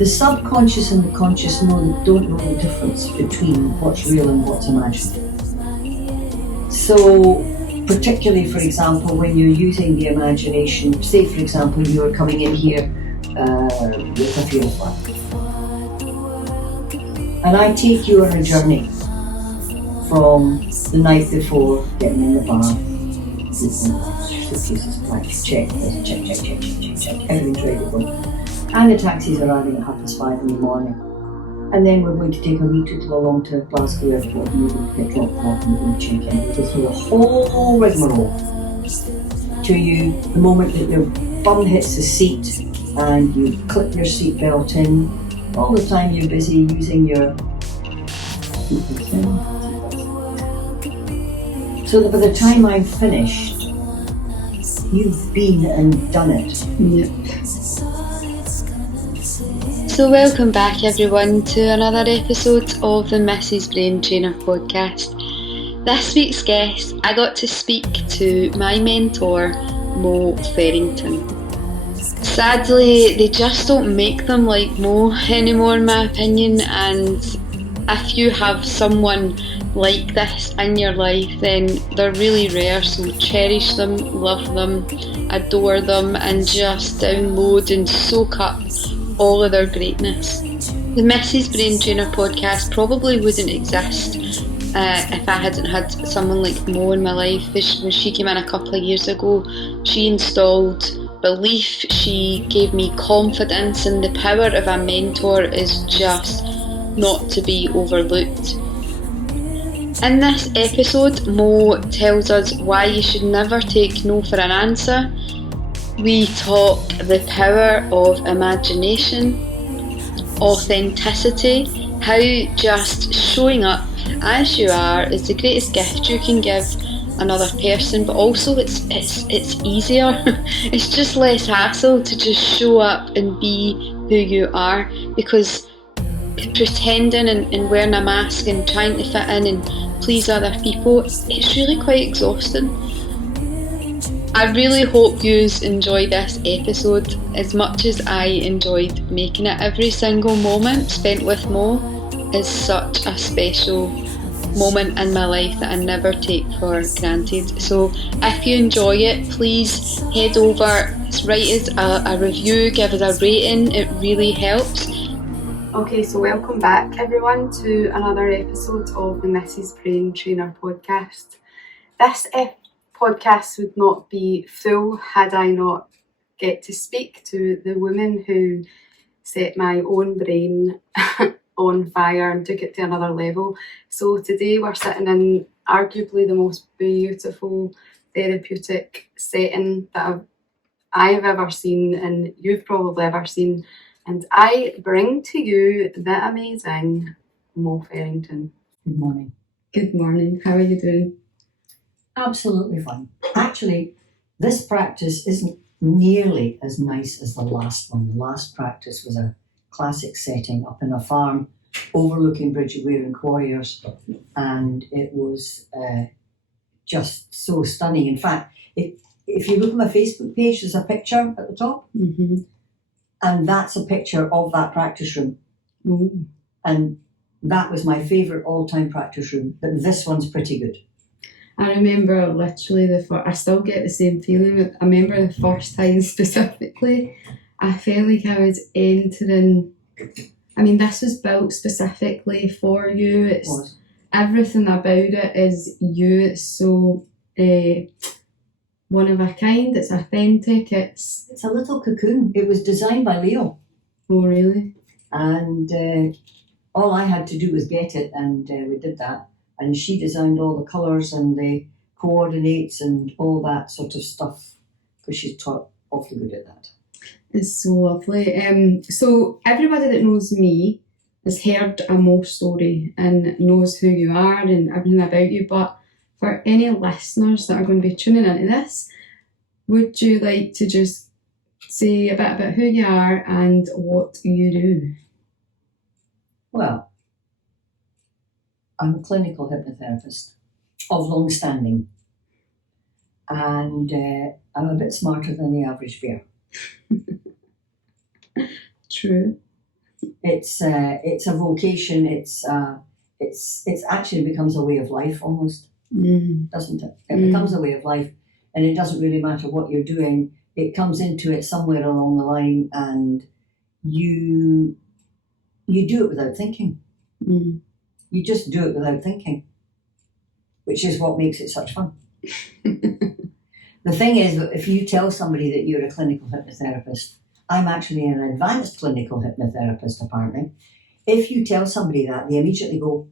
The subconscious and the conscious don't know the difference between what's real and what's imagined. So, particularly, for example, when you're using the imagination, say, for example, you're coming in here with a field work, and I take you on a journey from the night before, getting in the bar, suitcases packed, check, everything's ready to go. And the taxi's arriving at 5:30 in the morning. And then we're going to take a wee toot along to Glasgow Airport and we're going to get dropped off and we're going to check in. We'll go through the whole rigmarole to you, the moment that your bum hits the seat and you clip your seatbelt in. All the time you're busy using your seatbelt in. So that by the time I'm finished, you've been and done it. Yep. So welcome back everyone to another episode of the Mrs. Brain Trainer podcast. This week's guest, I got to speak to my mentor, Mo Farrington. Sadly, they just don't make them like Mo anymore in my opinion, and if you have someone like this in your life, then they're really rare, so cherish them, love them, adore them, and just download and soak up all of their greatness. The Mrs. Brain Trainer podcast probably wouldn't exist if I hadn't had someone like Mo in my life. When she came in a couple of years ago, she installed belief, she gave me confidence, and the power of a mentor is just not to be overlooked. In this episode, Mo tells us why you should never take no for an answer. We talk the power of imagination, authenticity, how just showing up as you are is the greatest gift you can give another person, but also it's easier. It's just less hassle to just show up and be who you are, because pretending and wearing a mask and trying to fit in and please other people, it's really quite exhausting. I really hope you enjoy this episode as much as I enjoyed making it. Every single moment spent with Mo is such a special moment in my life that I never take for granted. So if you enjoy it, please head over, write us a review, give us a rating, it really helps. Okay, so welcome back everyone to another episode of the Mrs. Brain Trainer podcast. This podcast would not be full had I not get to speak to the woman who set my own brain on fire and took it to another level. So today we're sitting in arguably the most beautiful therapeutic setting that I've ever seen and you've probably ever seen. And I bring to you the amazing Mo Farrington. Good morning. Good morning. How are you doing? Absolutely fine. Actually, this practice isn't nearly as nice as the last one. The last practice was a classic setting up in a farm overlooking Bridge of Weir and Quarriers, and it was just so stunning. In fact, if you look at my Facebook page, there's a picture at the top, and that's a picture of that practice room. And that was my favourite all-time practice room, but this one's pretty good. I remember literally I still get the same feeling. I remember the first time specifically, I felt like I was entering, I mean, this was built specifically for you. It's everything about it is you. It's so one of a kind, it's authentic, it's a little cocoon. It was designed by Leo. Oh really? And all I had to do was get it, and we did that. And she designed all the colours and the coordinates and all that sort of stuff, because she's awfully good at that. It's so lovely. So everybody that knows me has heard a Mo story and knows who you are and everything about you, but for any listeners that are going to be tuning into this, would you like to just say a bit about who you are and what you do? Well, I'm a clinical hypnotherapist of long standing, and I'm a bit smarter than the average bear. True. It's a vocation. It's actually becomes a way of life almost, doesn't it? It becomes a way of life, and it doesn't really matter what you're doing. It comes into it somewhere along the line, and you do it without thinking. You just do it without thinking, which is what makes it such fun. The thing is that if you tell somebody that you're a clinical hypnotherapist, I'm actually an advanced clinical hypnotherapist apparently. If you tell somebody that, they immediately go,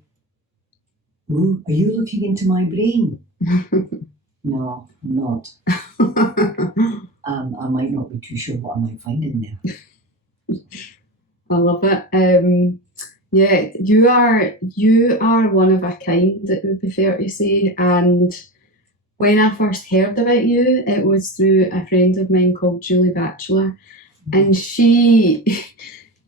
"Ooh, are you looking into my brain?" No, I'm not. I might not be too sure what I might find in there. I love it. Yeah, you are one of a kind, it would be fair to say. And when I first heard about you, it was through a friend of mine called Julie Batchelor. And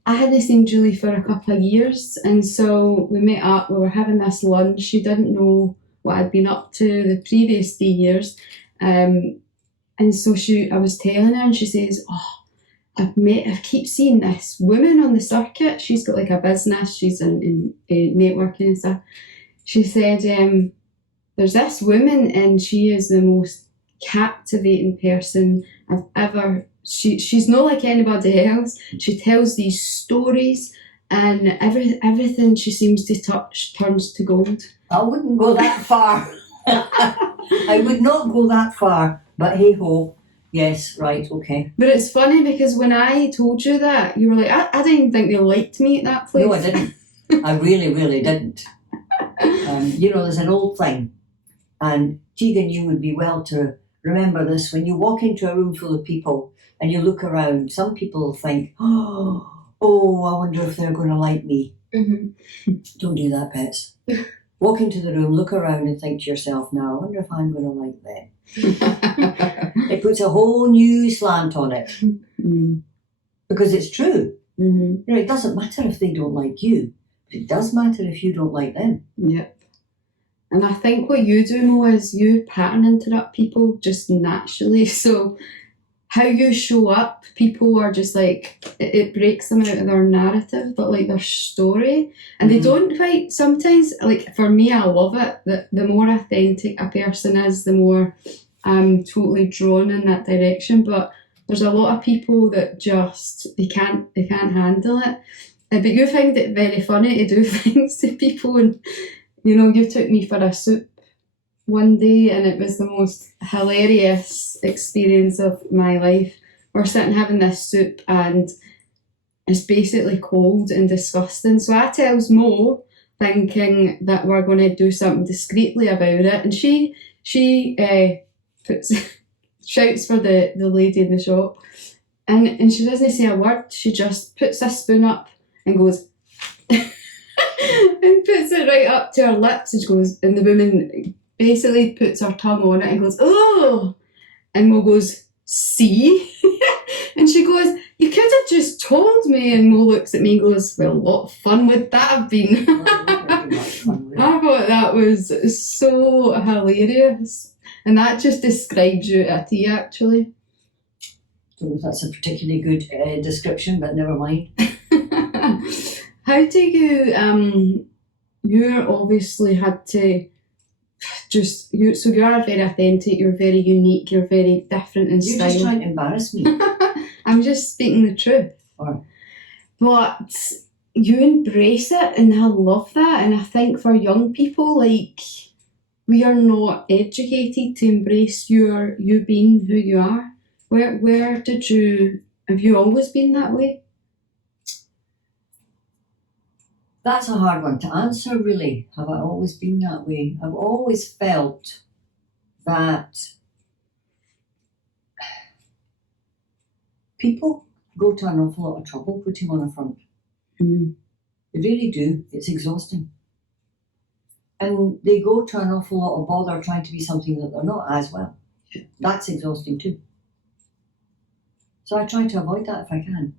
I hadn't seen Julie for a couple of years. And so we met up, we were having this lunch. She didn't know what I'd been up to the previous 3 years. And so I was telling her, and she says, "Oh, I keep seeing this woman on the circuit. She's got like a business, she's in networking and stuff." She said, "There's this woman, and she is the most captivating person I've ever. She's not like anybody else. She tells these stories, and everything she seems to touch turns to gold." I wouldn't go that far. I would not go that far. But hey ho, yes, right, okay. But it's funny because when I told you that, you were like, I didn't even think they liked me at that place. No, I didn't. I really, really didn't. There's an old thing, and Tegan, you would be well to remember this. When you walk into a room full of people and you look around, some people think, oh, I wonder if they're going to like me. Don't do that, pets. Walk into the room, look around and think to yourself, now, I wonder if I'm going to like them. It puts a whole new slant on it. Because it's true. It doesn't matter if they don't like you, but it does matter if you don't like them. Yep. And I think what you do, Mo, is you pattern interrupt people just naturally. So how you show up, people are just like, it breaks them out of their narrative, but like their story. And they don't quite, sometimes, like for me, I love it, that the more authentic a person is, the more I'm totally drawn in that direction. But there's a lot of people that just, they can't handle it. But you find it very funny to do things to people. And, you took me for a soup one day, and it was the most hilarious experience of my life. We're sitting having this soup, and it's basically cold and disgusting. So I tells Mo, thinking that we're going to do something discreetly about it, and she shouts for the lady in the shop, and she doesn't say a word. She just puts a spoon up and goes and puts it right up to her lips, and she goes, and the woman basically puts her tongue on it and goes, "Oh!" And Mo goes, "See?" And she goes, "You could have just told me." And Mo looks at me and goes, "Well, what fun would that have been?" I thought that was so hilarious. And that just describes you at a T, actually. I don't know if that's a particularly good description, but never mind. How do you obviously had to so you are very authentic, you're very unique, you're very different in style. You're just trying to embarrass me. I'm just speaking the truth. Or, but you embrace it, and I love that. And I think for young people, like, we are not educated to embrace you being who you are. Where have you always been that way? That's a hard one to answer, really. Have I always been that way? I've always felt that people go to an awful lot of trouble putting on a front. They really do. It's exhausting. And they go to an awful lot of bother trying to be something that they're not as well. That's exhausting too. So I try to avoid that if I can.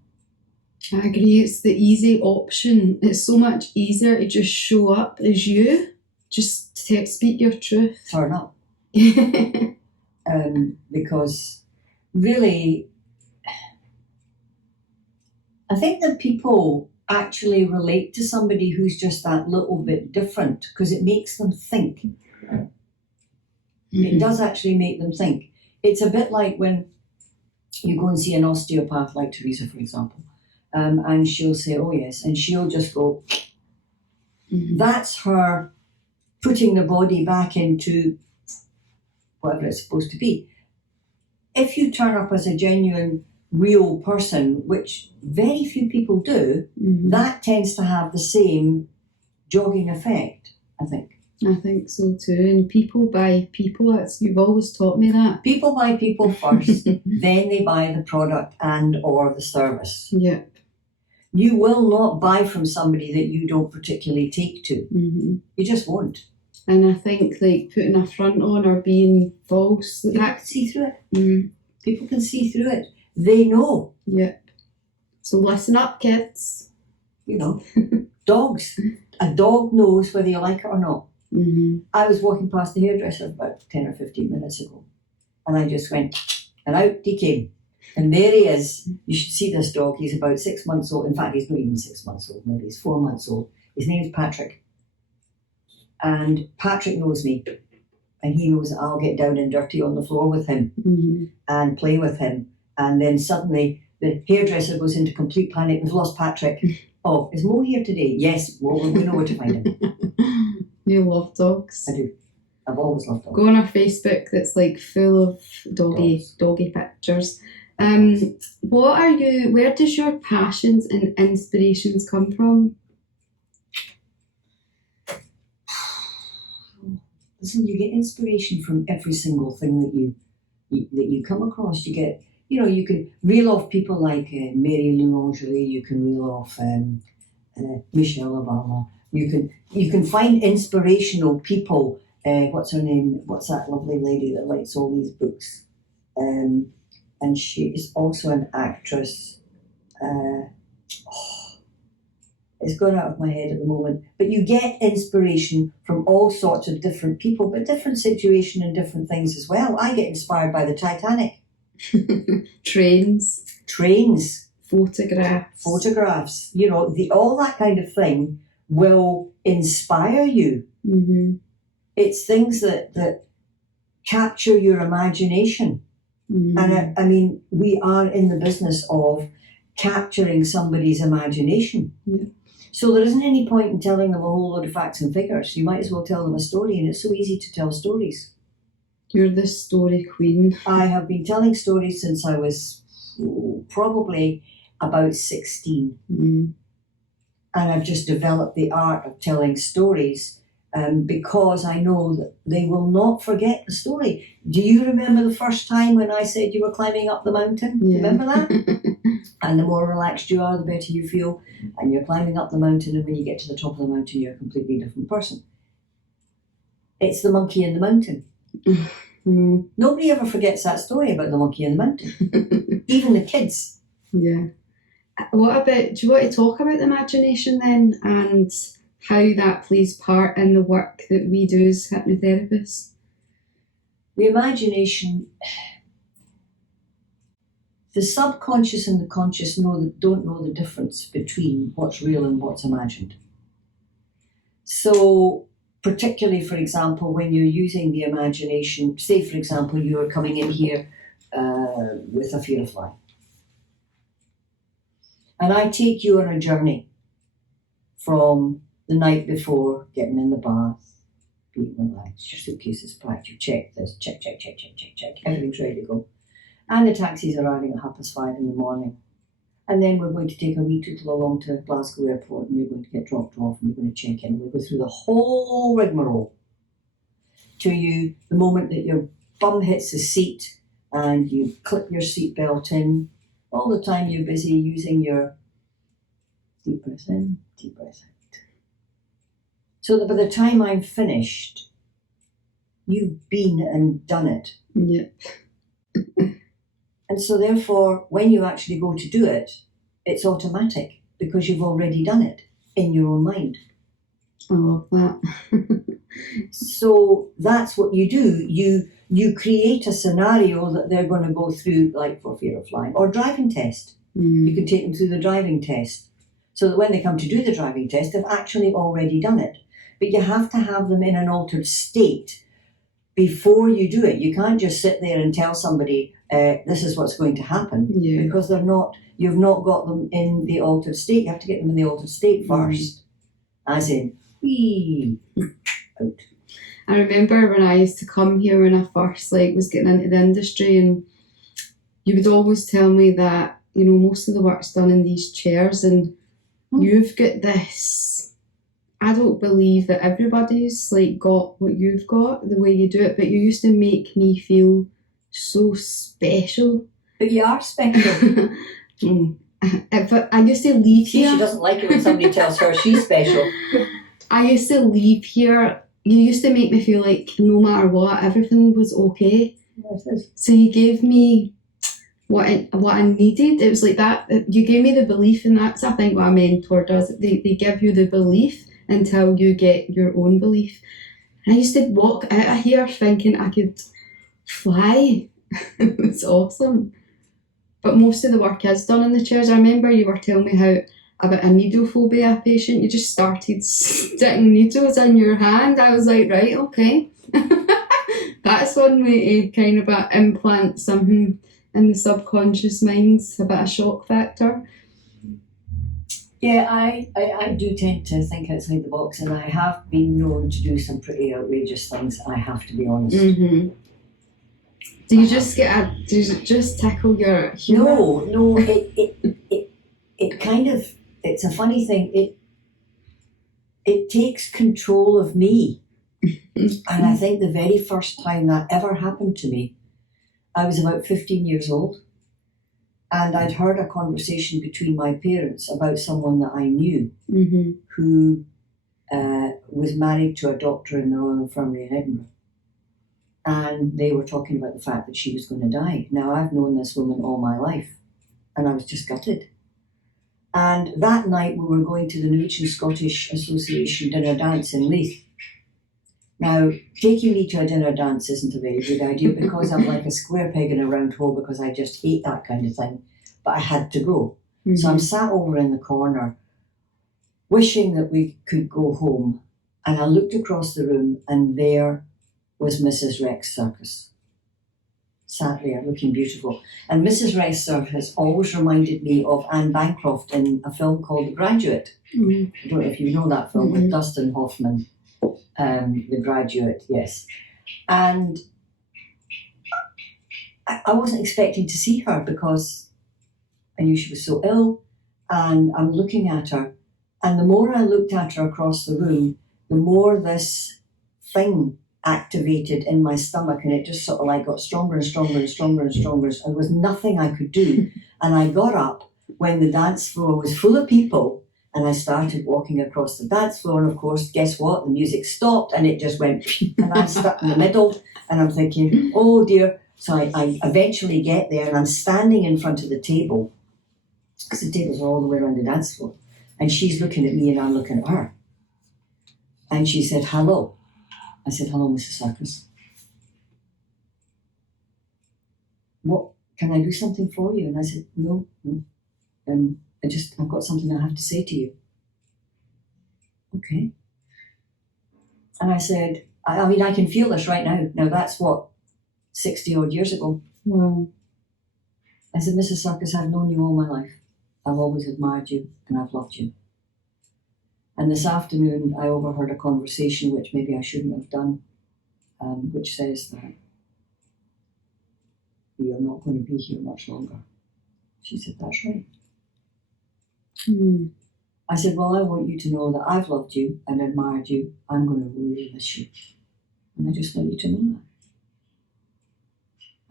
I agree, it's the easy option. It's so much easier to just show up as you, just to speak your truth. Turn up. Because really, I think that people actually relate to somebody who's just that little bit different, because it makes them think. It does actually make them think. It's a bit like when you go and see an osteopath like Teresa, for example, and she'll say, oh yes, and she'll just go, that's her putting the body back into whatever it's supposed to be. If you turn up as a genuine, real person, which very few people do, that tends to have the same jogging effect, I think. I think so too. And people buy people. You've always taught me that. People buy people first, then they buy the product and or the service. Yeah. You will not buy from somebody that you don't particularly take to. You just won't. And I think like putting a front on or being false, People that can see through it. People can see through it. They know. Yep. So listen up, kids. You know, dogs. A dog knows whether you like it or not. I was walking past the hairdresser about 10 or 15 minutes ago, and I just went, and out he came. And there he is. You should see this dog. He's about 6 months old. In fact, he's not even 6 months old. Maybe he's 4 months old. His name's Patrick. And Patrick knows me. And he knows that I'll get down and dirty on the floor with him and play with him. And then suddenly the hairdresser goes into complete panic. We've lost Patrick. Oh, is Mo here today? Yes. Well, we know where to find him. You love dogs. I do. I've always loved dogs. Go on our Facebook that's like full of doggy pictures. Where does your passions and inspirations come from? Listen, you get inspiration from every single thing that you come across. You get, you can reel off people like Mary Lou Angelie. You can reel off Michelle Obama. You can find inspirational people. What's her name? What's that lovely lady that writes all these books? And she is also an actress. It's gone out of my head at the moment. But you get inspiration from all sorts of different people, but different situation and different things as well. I get inspired by the Titanic. Trains. Photographs. All that kind of thing will inspire you. It's things that capture your imagination. And I mean, we are in the business of capturing somebody's imagination. So there isn't any point in telling them a whole load of facts and figures. You might as well tell them a story, and it's so easy to tell stories. You're the story queen. I have been telling stories since I was probably about 16. And I've just developed the art of telling stories because I know that they will not forget the story. Do you remember the first time when I said you were climbing up the mountain? Yeah. Remember that? And the more relaxed you are, the better you feel. And you're climbing up the mountain, and when you get to the top of the mountain, you're a completely different person. It's the monkey in the mountain. Nobody ever forgets that story about the monkey in the mountain. Even the kids. Yeah. What about, do you want to talk about the imagination then, and how that plays part in the work that we do as hypnotherapists? The imagination, the subconscious and the conscious don't know the difference between what's real and what's imagined. So particularly, for example, when you're using the imagination, say for example you are coming in here with a fear of flying. And I take you on a journey from the night before, getting in the bath, being relaxed, your suitcase is packed, you check this, check, everything's ready to go. And the taxis are arriving at 5:30 in the morning. And then we're going to take a wee tootle along to Glasgow Airport, and you're going to get dropped off, and you're going to check in. We'll go through the whole rigmarole to you, the moment that your bum hits the seat and you clip your seatbelt in. All the time you're busy using your deep breath in, deep breath out. So that by the time I'm finished, you've been and done it. Yep. And so therefore, when you actually go to do it, it's automatic because you've already done it in your own mind. I love that. So that's what you do. You create a scenario that they're going to go through, like for fear of flying, or driving test. You can take them through the driving test. so that when they come to do the driving test, they've actually already done it. But you have to have them in an altered state before you do it. You can't just sit there and tell somebody, this is what's going to happen, because you've not got them in the altered state. You have to get them in the altered state first. As in, wee, out. I remember when I used to come here when I first was getting into the industry, and you would always tell me that, most of the work's done in these chairs, and you've got this, I don't believe that everybody's got what you've got, the way you do it, but you used to make me feel so special. But you are special. But I used to leave here. She doesn't like it when somebody tells her she's special. I used to leave here. You used to make me feel like no matter what, everything was okay. Yes, it is. So you gave me what I needed. It was like that. You gave me the belief, and that's, I think, what a mentor does. They give you the belief until you get your own belief. And I used to walk out of here thinking I could fly. It was awesome. But most of the work is done in the chairs. I remember you were telling me about a needle phobia patient. You just started sticking needles in your hand. I was like, right, okay. That's one way to kind of implant something in the subconscious minds, a bit of shock factor. Yeah, I do tend to think outside the box, and I have been known to do some pretty outrageous things, I have to be honest. Mm-hmm. Do you just tackle your humour? No, it kind of, it's a funny thing, it takes control of me. And I think the very first time that ever happened to me, I was about 15 years old, and I'd heard a conversation between my parents about someone that I knew who was married to a doctor in the Royal Infirmary in Edinburgh. And they were talking about the fact that she was going to die. Now, I've known this woman all my life, and I was just gutted. And that night we were going to the Norwegian Scottish Association dinner dance in Leith. Now, taking me to a dinner dance isn't a very good idea, because I'm like a square peg in a round hole, because I just hate that kind of thing. But I had to go. So I'm sat over in the corner, wishing that we could go home. And I looked across the room, and there was Mrs. Rex Circus, sat there looking beautiful. And Mrs. Rex Circus always reminded me of Anne Bancroft in a film called The Graduate. I don't know if you know that film, with Dustin Hoffman. The Graduate, yes. And I wasn't expecting to see her, because I knew she was so ill, and I'm looking at her, and the more I looked at her across the room, the more this thing activated in my stomach, and it just sort of got stronger and stronger and stronger and stronger, and there was nothing I could do. And I got up when the dance floor was full of people, and I started walking across the dance floor, and of course, guess what? The music stopped, and it just went, and I'm stuck in the middle, and I'm thinking, oh dear. So I eventually get there, and I'm standing in front of the table, because the tables are all the way around the dance floor, and she's looking at me, and I'm looking at her. And she said, hello. I said, hello, Mrs. Circus. What, can I do something for you? And I said, no. I've got something I have to say to you. Okay. And I said, I mean, I can feel this right now. Now that's 60 odd years ago. Wow. I said, Mrs. Circus, I've known you all my life. I've always admired you, and I've loved you. And this afternoon, I overheard a conversation which maybe I shouldn't have done, which says that you're not going to be here much longer. She said, that's right. I said, well, I want you to know that I've loved you and admired you. I'm going to really miss you. And I just want you to know that.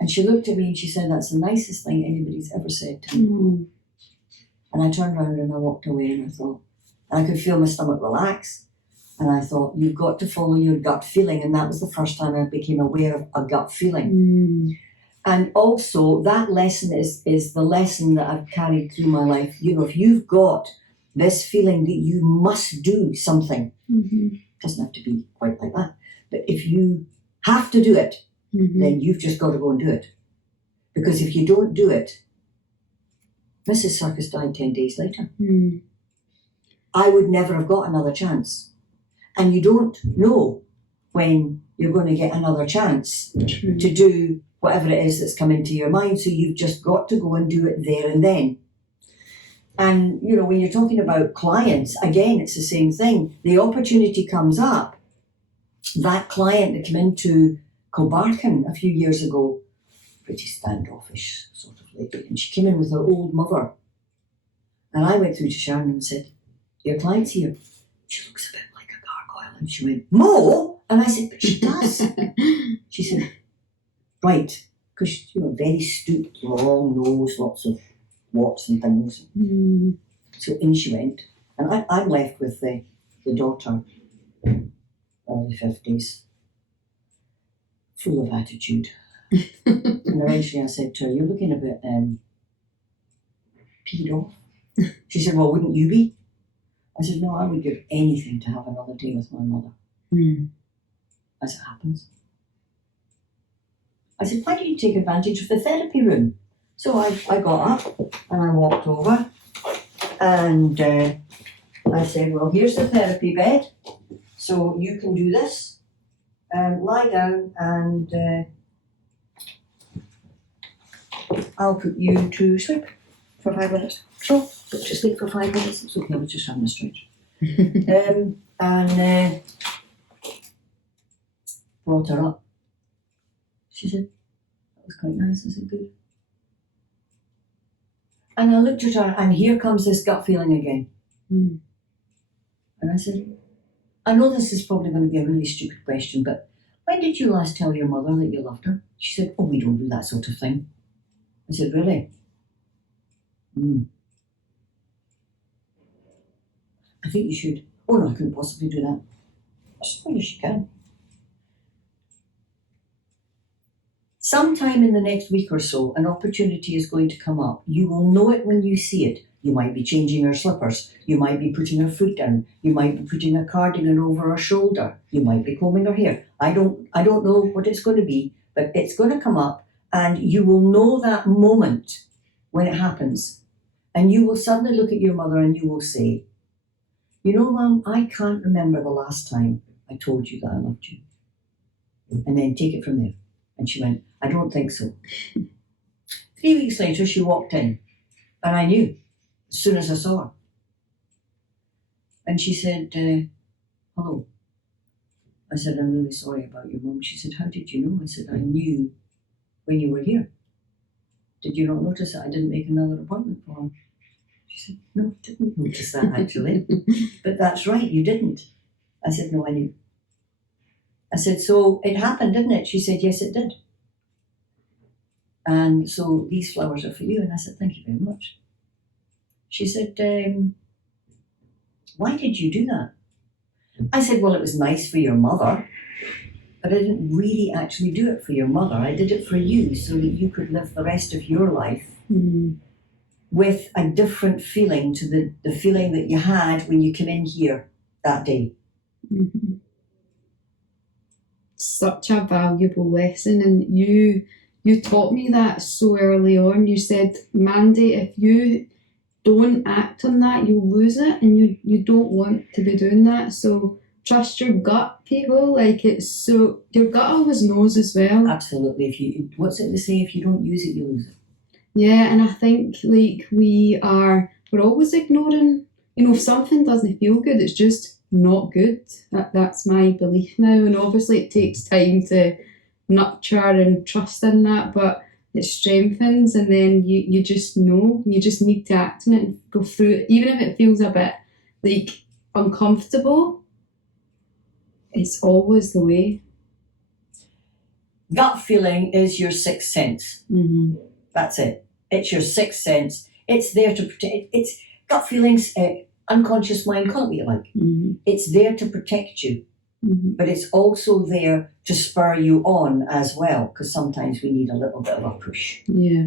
And she looked at me and she said, that's the nicest thing anybody's ever said to me. And I turned around and I walked away, and I thought, and I could feel my stomach relax. And I thought, you've got to follow your gut feeling. And that was the first time I became aware of a gut feeling. And also, that lesson is the lesson that I've carried through my life. If you've got this feeling that you must do something, it doesn't have to be quite like that, but if you have to do it, then you've just got to go and do it. Because if you don't do it, Mrs. Circus died 10 days later. I would never have got another chance. And you don't know when you're going to get another chance True. to do whatever it is that's come into your mind. So you've just got to go and do it there and then. And, you know, when you're talking about clients, again, it's the same thing. The opportunity comes up. That client that came into Kilbarchan a few years ago, pretty standoffish sort of lady, and she came in with her old mother. And I went through to Sharon and said, your client's here. She looks a bit like a gargoyle. And she went, Mo? And I said, but she does. She said, right, because, you know, very stooped, long nose, lots of warts and things. Mm. So in she went. And I'm left with the daughter, early 50s, full of attitude. And eventually I said to her, you're looking a bit peed off. She said, well, wouldn't you be? I said, no, I would give anything to have another day with my mother. Mm. As it happens. I said, why don't you take advantage of the therapy room? So I got up and I walked over and I said, well, here's the therapy bed. So you can do this. Lie down and I'll put you to sleep for 5 minutes. So, put you to sleep for 5 minutes. It's okay, I was just having a stretch. And brought her up. She said, that was quite nice. I said, good. And I looked at her, and here comes this gut feeling again. Mm. And I said, I know this is probably going to be a really stupid question, but when did you last tell your mother that you loved her? She said, oh, we don't do that sort of thing. I said, really? I think you should. Oh no, I couldn't possibly do that. I said, well, yes, you can. Sometime in the next week or so, an opportunity is going to come up. You will know it when you see it. You might be changing her slippers. You might be putting her foot down. You might be putting a cardigan over her shoulder. You might be combing her hair. I don't know what it's going to be, but it's going to come up, and you will know that moment when it happens. And you will suddenly look at your mother and you will say, you know, Mum, I can't remember the last time I told you that I loved you. And then take it from there. And she went, I don't think so. 3 weeks later, she walked in, and I knew as soon as I saw her. And she said, hello. I said, I'm really sorry about your mum. She said, how did you know? I said, I knew when you were here. Did you not notice that I didn't make another appointment for her? She said, no, I didn't notice that actually. But that's right, you didn't. I said, no, I knew. I said, so it happened, didn't it? She said, yes, it did. And so these flowers are for you. And I said, thank you very much. She said, why did you do that? I said, well, it was nice for your mother, but I didn't really actually do it for your mother. I did it for you so that you could live the rest of your life with a different feeling to the feeling that you had when you came in here that day. Mm-hmm. Such a valuable lesson, and you taught me that so early on. You said, Mandy, if you don't act on that, you'll lose it, and you don't want to be doing that. So trust your gut, people. Like, it's so, your gut always knows as well. Absolutely. What's it to say? If you don't use it, you lose it. Yeah, and I think like we're always ignoring, you know, if something doesn't feel good, it's just not good. That's my belief now, and obviously it takes time to nurture and trust in that, but it strengthens, and then you just know, you just need to act on it and go through it, even if it feels a bit like uncomfortable. It's always the way. Gut feeling is your sixth sense. Mm-hmm. That's it. It's your sixth sense. It's there to protect. It's gut feelings, unconscious mind, call it what you like. Mm-hmm. It's there to protect you, mm-hmm. but it's also there to spur you on as well, because sometimes we need a little bit of a push. Yeah.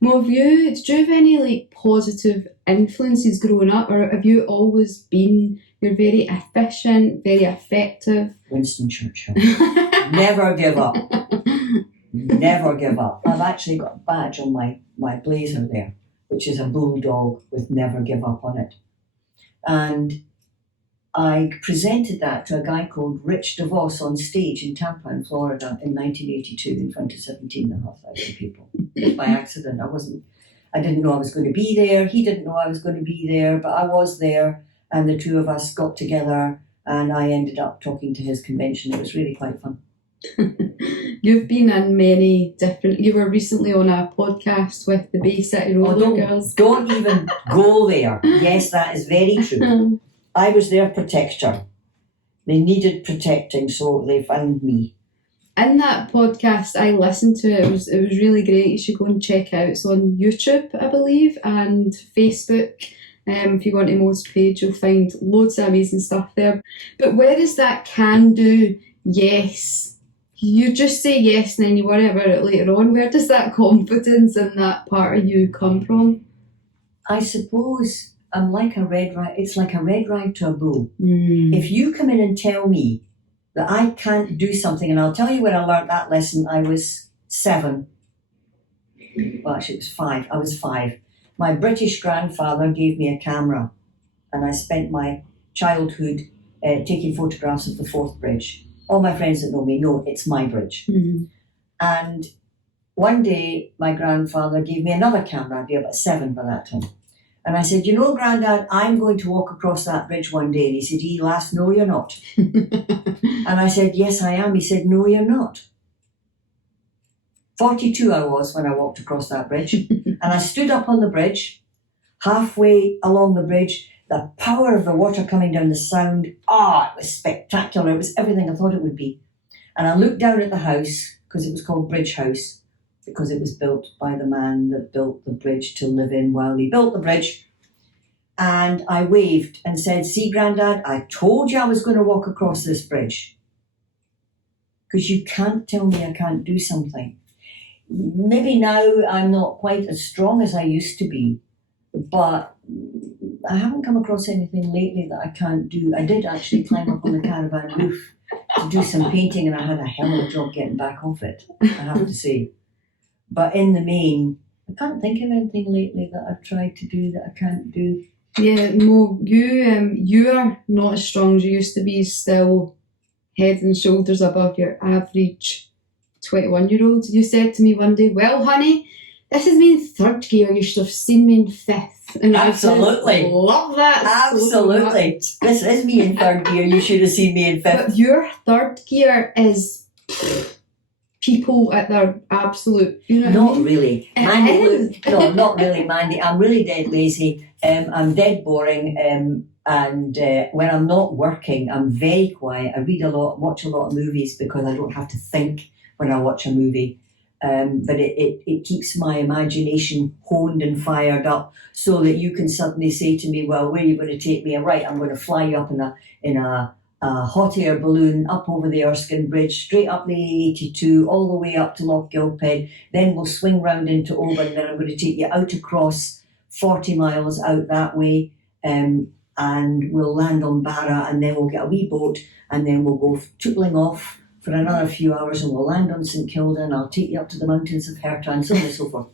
Well, did you have any like positive influences growing up, or have you always been, you're very efficient, very effective? Winston Churchill. Never give up. Never give up. I've actually got a badge on my blazer there, which is a bulldog with never give up on it. And I presented that to a guy called Rich DeVos on stage in Tampa in Florida in 1982 in front of 17,500 people. Just by accident. I didn't know I was going to be there. He didn't know I was going to be there, but I was there, and the two of us got together, and I ended up talking to his convention. It was really quite fun. You've been in many different... You were recently on a podcast with the Bay City Roller Girls. Don't even go there. Yes, that is very true. I was their protector. They needed protecting, so they found me. In that podcast I listened to, it was really great. You should go and check it out. It's on YouTube, I believe, and Facebook. If you go onto Mo's page, you'll find loads of amazing stuff there. But where does that can do, yes, you just say yes and then you worry about it later on, where does that confidence in that part of you come from? I suppose I'm like a red rag. It's like a red rag to a bull. If you come in and tell me that I can't do something, and I'll tell you when I learned that lesson, I was 7. Well, actually it was 5. I was 5. My British grandfather gave me a camera, and I spent my childhood taking photographs of the Forth Bridge. All my friends that know me know it's my bridge. And one day my grandfather gave me another camera. I'd be about 7 by that time. And I said, you know, Grandad, I'm going to walk across that bridge one day. And he said, "You lass, no, you're not." And I said, "Yes, I am." He said, "No, you're not." 42 I was when I walked across that bridge. And I stood up on the bridge, halfway along the bridge, the power of the water coming down, the sound, it was spectacular. It was everything I thought it would be. And I looked down at the house, because it was called Bridge House, because it was built by the man that built the bridge to live in while he built the bridge. And I waved and said, "See, Grandad, I told you I was going to walk across this bridge. Because you can't tell me I can't do something." Maybe now I'm not quite as strong as I used to be, but I haven't come across anything lately that I can't do. I did actually climb up on the caravan roof to do some painting, and I had a hell of a job getting back off it, I have to say. But in the main, I can't think of anything lately that I've tried to do that I can't do. Yeah, Mo, you are not as strong as you used to be, still head and shoulders above your average 21-year-old. You said to me one day, "Well, honey, this is me in 3rd gear, you should have seen me in 5th. And Absolutely. I just love that. Absolutely. So This is me in 3rd gear. You should have seen me in 5th. but your 3rd gear is people at their absolute, you know what I Not mean? really. It Mandy, is. no, not really, Mandy. I'm really dead lazy. I'm dead boring. And when I'm not working, I'm very quiet. I read a lot, watch a lot of movies because I don't have to think when I watch a movie. But it keeps my imagination honed and fired up so that you can suddenly say to me, "Well, where are you going to take me?" Right, I'm going to fly you up in a hot air balloon up over the Erskine Bridge, straight up the A82, all the way up to Loch Gilphead. Then we'll swing round into Oban. Then I'm going to take you out across 40 miles out that way, and we'll land on Barra, and then we'll get a wee boat, and then we'll go tootling off for another few hours, and we'll land on St Kilda, and I'll take you up to the mountains of Herta, and so on and so forth.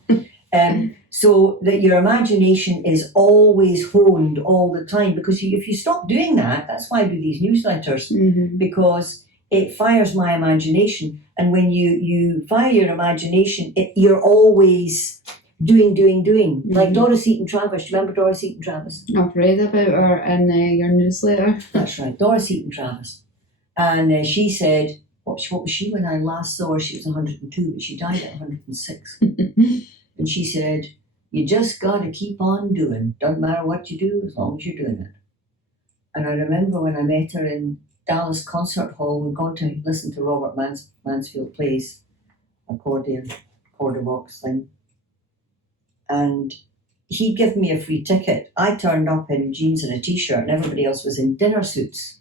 So that your imagination is always honed all the time, because if you stop doing that, that's why I do these newsletters, because it fires my imagination. And when you fire your imagination, you're always doing. Like Doris Eaton-Travers. Do you remember Doris Eaton-Travers? I've read about her in your newsletter. That's right, Doris Eaton-Travers. And she said, what was she when I last saw her? She was 102, but she died at 106. And she said, "You just got to keep on doing. Doesn't matter what you do as long as you're doing it." And I remember when I met her in Dallas Concert Hall, we'd gone to listen to Robert Mansfield plays accordion, quarter box thing. And he'd given me a free ticket. I turned up in jeans and a t-shirt, and everybody else was in dinner suits.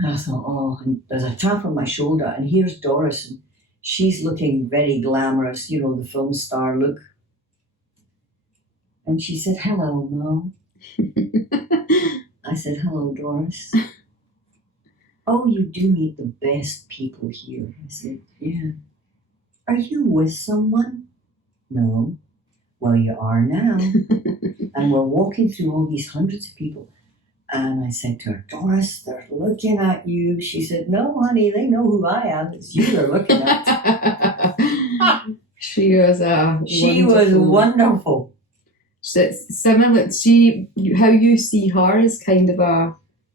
And I thought, and there's a tap on my shoulder, and here's Doris, and she's looking very glamorous, you know, the film star look. And she said, "Hello, Mo." I said, "Hello, Doris." "Oh, you do meet the best people here." I said, "Yeah." "Are you with someone?" "No." "Well, you are now." And we're walking through all these hundreds of people. And I said to her, Doris, they're looking at you. She said, no, honey, they know who I am. It's you they're looking at. She was wonderful. So it's similar. How you see her is kind of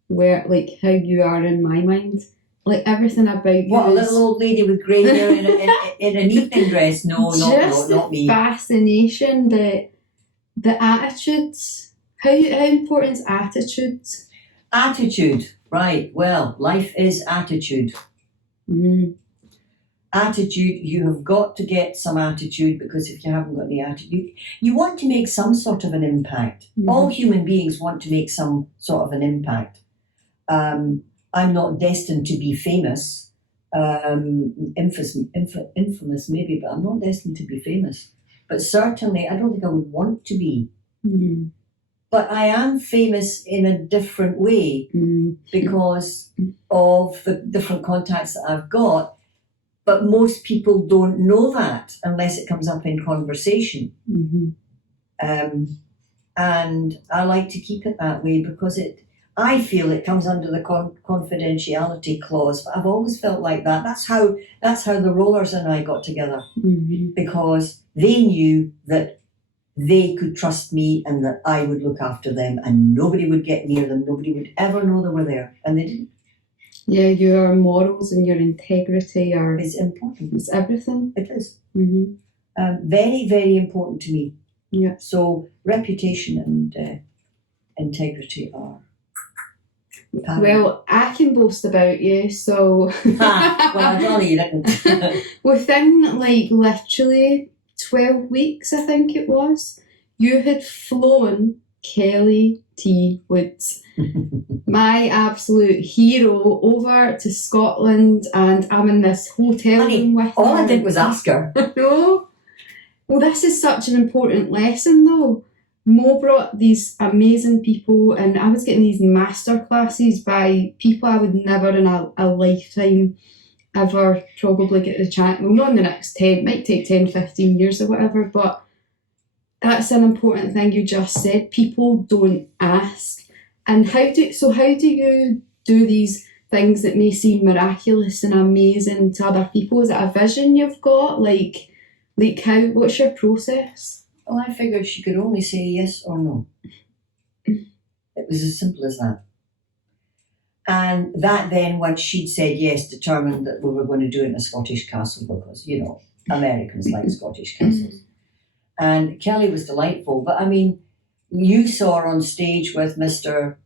like how you are in my mind. Like everything about you. What, a little old lady with grey hair in an evening dress? No, not me. Fascination, the attitudes. How important is attitudes? Attitude, right. Well, life is attitude. Mm. Attitude, you have got to get some attitude, because if you haven't got any attitude, you want to make some sort of an impact. Mm-hmm. All human beings want to make some sort of an impact. I'm not destined to be famous, infamous maybe, but I'm not destined to be famous. But certainly, I don't think I would want to be. Mm-hmm. But I am famous in a different way because of the different contacts that I've got. But most people don't know that unless it comes up in conversation. Mm-hmm. And I like to keep it that way because I feel it comes under the confidentiality clause. But I've always felt like that. That's how the Rollers and I got together, because they knew that they could trust me and that I would look after them and nobody would get near them. Nobody would ever know they were there. And they didn't. Yeah, your morals and your integrity It's important. It's everything. It is. Mm-hmm. Very, very important to me. Yeah. So reputation and integrity are paramount. Well, I can boast about you, so... Well, golly, you didn't. Within, literally 12 weeks, I think it was, you had flown Kelly T. Woods, my absolute hero, over to Scotland, and I'm in this hotel room with her. All I did was ask her. No. Well, this is such an important lesson, though. Mo brought these amazing people, and I was getting these master classes by people I would never in a lifetime ever probably get the chance. Well, not in the next 10, might take 10, 15 years or whatever, but that's an important thing you just said. People don't ask. And how do you do these things that may seem miraculous and amazing to other people? Is it a vision you've got? What's your process? Well, I figured she could only say yes or no. It was as simple as that. And that then, once she'd said yes, determined that we were going to do it in a Scottish castle because, Americans like Scottish castles. And Kelly was delightful. But, I mean, you saw her on stage with Mr.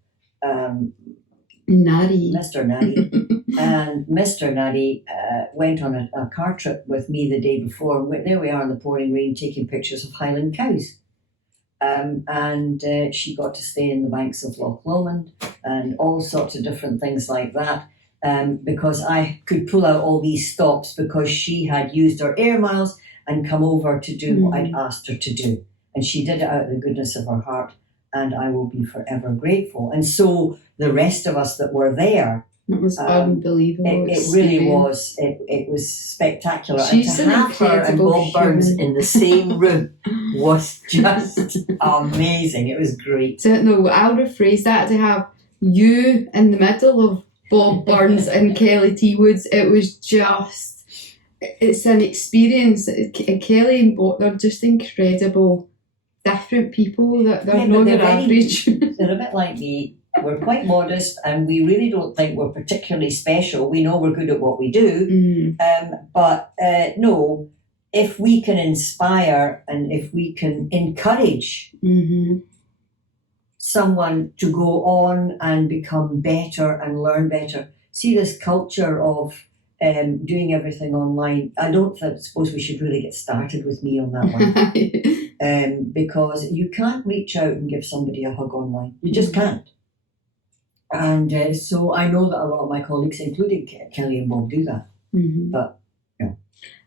Nutty. Mr. Nutty. And Mr. Nutty went on a car trip with me the day before. There we are in the pouring rain taking pictures of Highland cows. And she got to stay in the banks of Loch Lomond and all sorts of different things like that, because I could pull out all these stops because she had used her air miles and come over to do what I'd asked her to do. And she did it out of the goodness of her heart, and I will be forever grateful. And so the rest of us that were there, it was unbelievable. It really was. It was spectacular. She's and to have her and Bob Burns in the same room was just amazing. It was great. So, no, I'll rephrase that, to have you in the middle of Bob Burns and Kelly T. Woods. It was just, it's an experience. Kelly and Bob, they're just incredible, different people. They're not your average. They're a bit like me. We're quite modest and we really don't think we're particularly special. We know we're good at what we do. But no, if we can inspire and if we can encourage someone to go on and become better and learn better. See, this culture of doing everything online, I don't suppose we should really get started with me on that one. Because you can't reach out and give somebody a hug online. You just can't. And so I know that a lot of my colleagues, including Kelly and Bob, do that. But, yeah.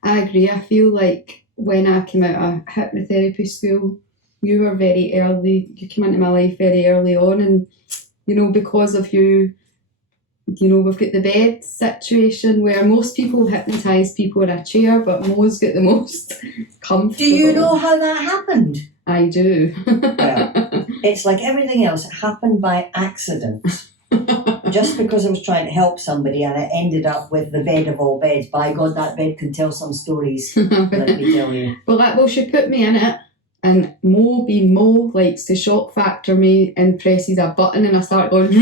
I agree. I feel like when I came out of hypnotherapy school, you were very early. You came into my life very early on, and, because of you you know, we've got the bed situation where most people hypnotise people in a chair, but Mo's got the most comfortable. Do you know how that happened? I do. Well, it's like everything else. It happened by accident. Just because I was trying to help somebody and I ended up with the bed of all beds. By God, that bed can tell some stories, let me tell you. Well, she put me in it, and Mo, being Mo, likes to shock factor me and presses a button and I start going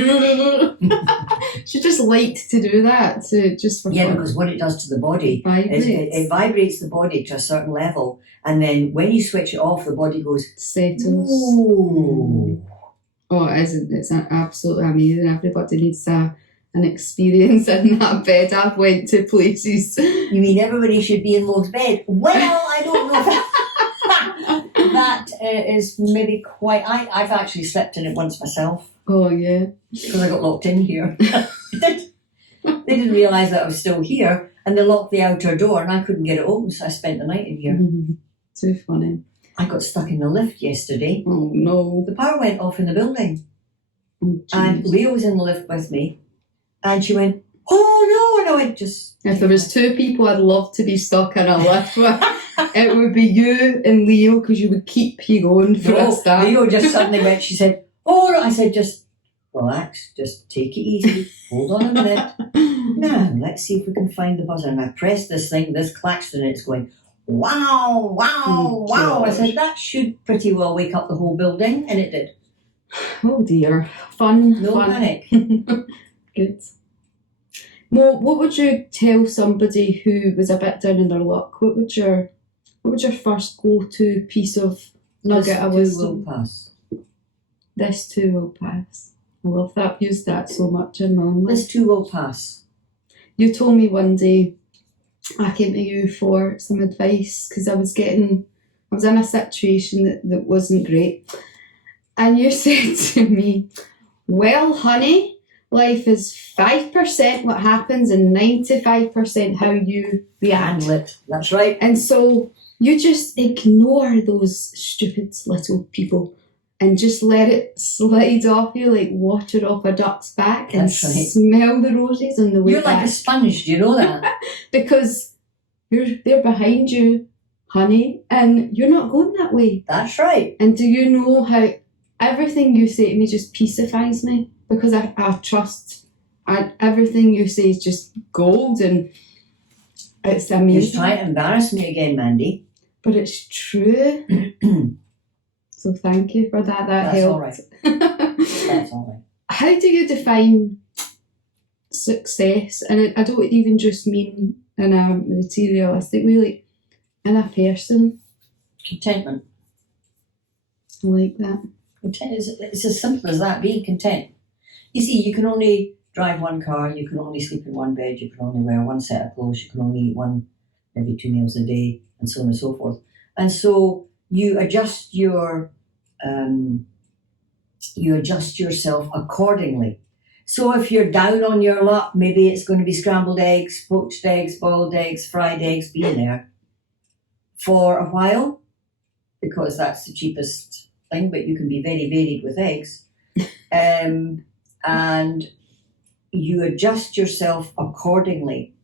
she just liked to do that just for fun. Because what it does to the body Vibrates. is it vibrates the body to a certain level, and then when you switch it off, the body goes, settles. ooh. Oh, it isn't. It's absolutely amazing. Everybody needs an experience in that bed. I've went to places. You mean everybody should be in Mo's bed? Well, I don't know. That is maybe quite... I've actually slept in it once myself. Oh, yeah. Because I got locked in here. They didn't realise that I was still here, and they locked the outer door and I couldn't get it open, so I spent the night in here. Too funny. I got stuck in the lift yesterday. Oh, no. The power went off in the building. Oh, And Leo was in the lift with me, and she went, oh no, and I went, just... If there was two people I'd love to be stuck in a lift with, it would be you and Leo, because you would keep you going for a start. Leo just suddenly went, she said, oh no, I said, just relax, just take it easy, hold on a minute. Now, let's see if we can find the buzzer. And I pressed this thing, this klaxon, and it's going, wow, wow, Oh, wow. I gosh. said, that should pretty well wake up the whole building, and it did. Oh dear. Fun. No fun. panic. Good. Mo, what would you tell somebody who was a bit down in their luck? What would your first go-to piece of nugget of This too will wisdom? pass. This too will pass. I love that. I've used that so much in my own life. This too will pass. You told me one day I came to you for some advice because I was in a situation that wasn't great. And you said to me, well, honey, life is 5% what happens and 95% how you react. Handle it. That's right. And so you just ignore those stupid little people and just let it slide off you like water off a duck's back. That's and right. Smell the roses on the way You're back. like a sponge, do you know that? Because they're behind you, honey, and you're not going that way. That's right. And do you know how everything you say to me just pacifies me? Because I trust, and everything you say is just gold, and it's You're amazing. trying to embarrass me again, Mandy. But it's true. So thank you for that. That That's helped. all right. That's all right. How do you define success? And I don't even just mean in a materialistic way, like in a person. Contentment. I like that. Content it's as simple as that. Being content. You see, you can only drive one car, you can only sleep in one bed, you can only wear one set of clothes, you can only eat maybe 2 meals a day, and so on and so forth. And so you adjust yourself accordingly. So if you're down on your luck, maybe it's going to be scrambled eggs, poached eggs, boiled eggs, fried eggs, be in there for a while, because that's the cheapest thing, but you can be very varied with eggs. And you adjust yourself accordingly.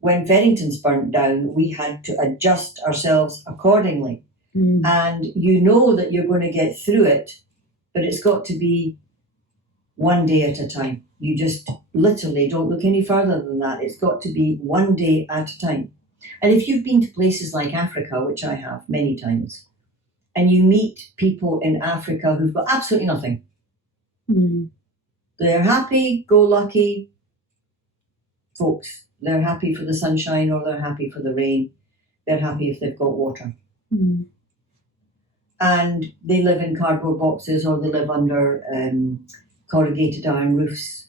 When Verrington's burnt down, we had to adjust ourselves accordingly. And you know that you're going to get through it, but it's got to be one day at a time. You just literally don't look any further than that. It's got to be one day at a time. And if you've been to places like Africa, which I have many times, and you meet people in Africa who've got absolutely nothing, they're happy-go-lucky folks. They're happy for the sunshine or they're happy for the rain. They're happy if they've got water. And they live in cardboard boxes or they live under corrugated iron roofs.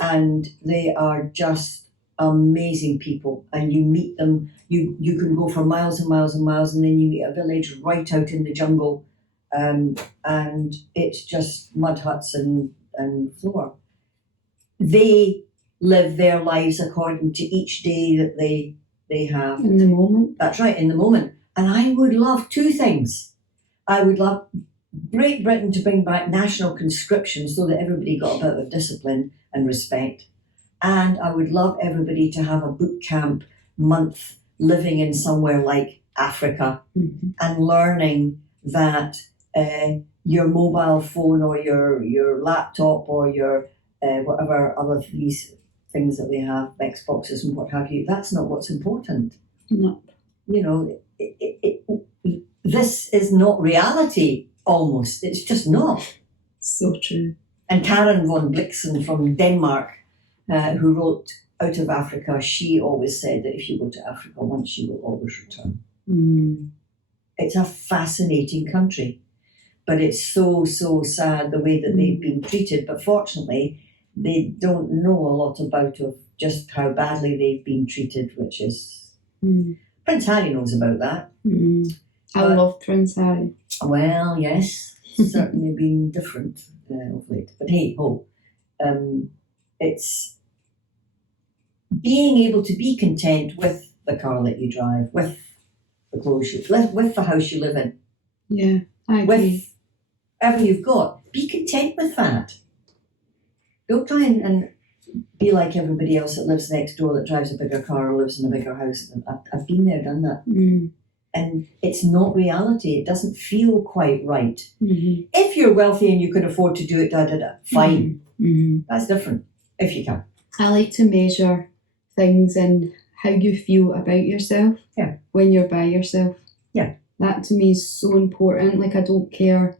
And they are just amazing people. And you meet them, you can go for miles and miles and miles, and then you meet a village right out in the jungle. And it's just mud huts and floor. They live their lives according to each day that they have. In the moment. That's right, in the moment. And I would love two things. I would love Great Britain to bring back national conscription so that everybody got a bit of discipline and respect. And I would love everybody to have a boot camp month living in somewhere like Africa and learning that your mobile phone or your laptop or your whatever other these things that they have, Xboxes and what have you, that's not what's important. No. You know, this is not reality almost. It's just not. So true. And Karen von Blixen from Denmark, who wrote Out of Africa, she always said that if you go to Africa once, you will always return. It's a fascinating country, but it's so sad the way that they've been treated. But fortunately, they don't know a lot about of just how badly they've been treated, which is... Prince Harry knows about that. I love Prince Harry. Well, yes, certainly been different of late. But hey ho, it's being able to be content with the car that you drive, with the clothes you live, with the house you live in. Yeah, I agree. With everything you've got. Be content with that. Don't try and be like everybody else that lives next door that drives a bigger car or lives in a bigger house. I've been there, done that. And it's not reality. It doesn't feel quite right. If you're wealthy and you can afford to do it, fine. That's different, if you can. I like to measure things in how you feel about yourself when you're by yourself. Yeah. That to me is so important. Like, I don't care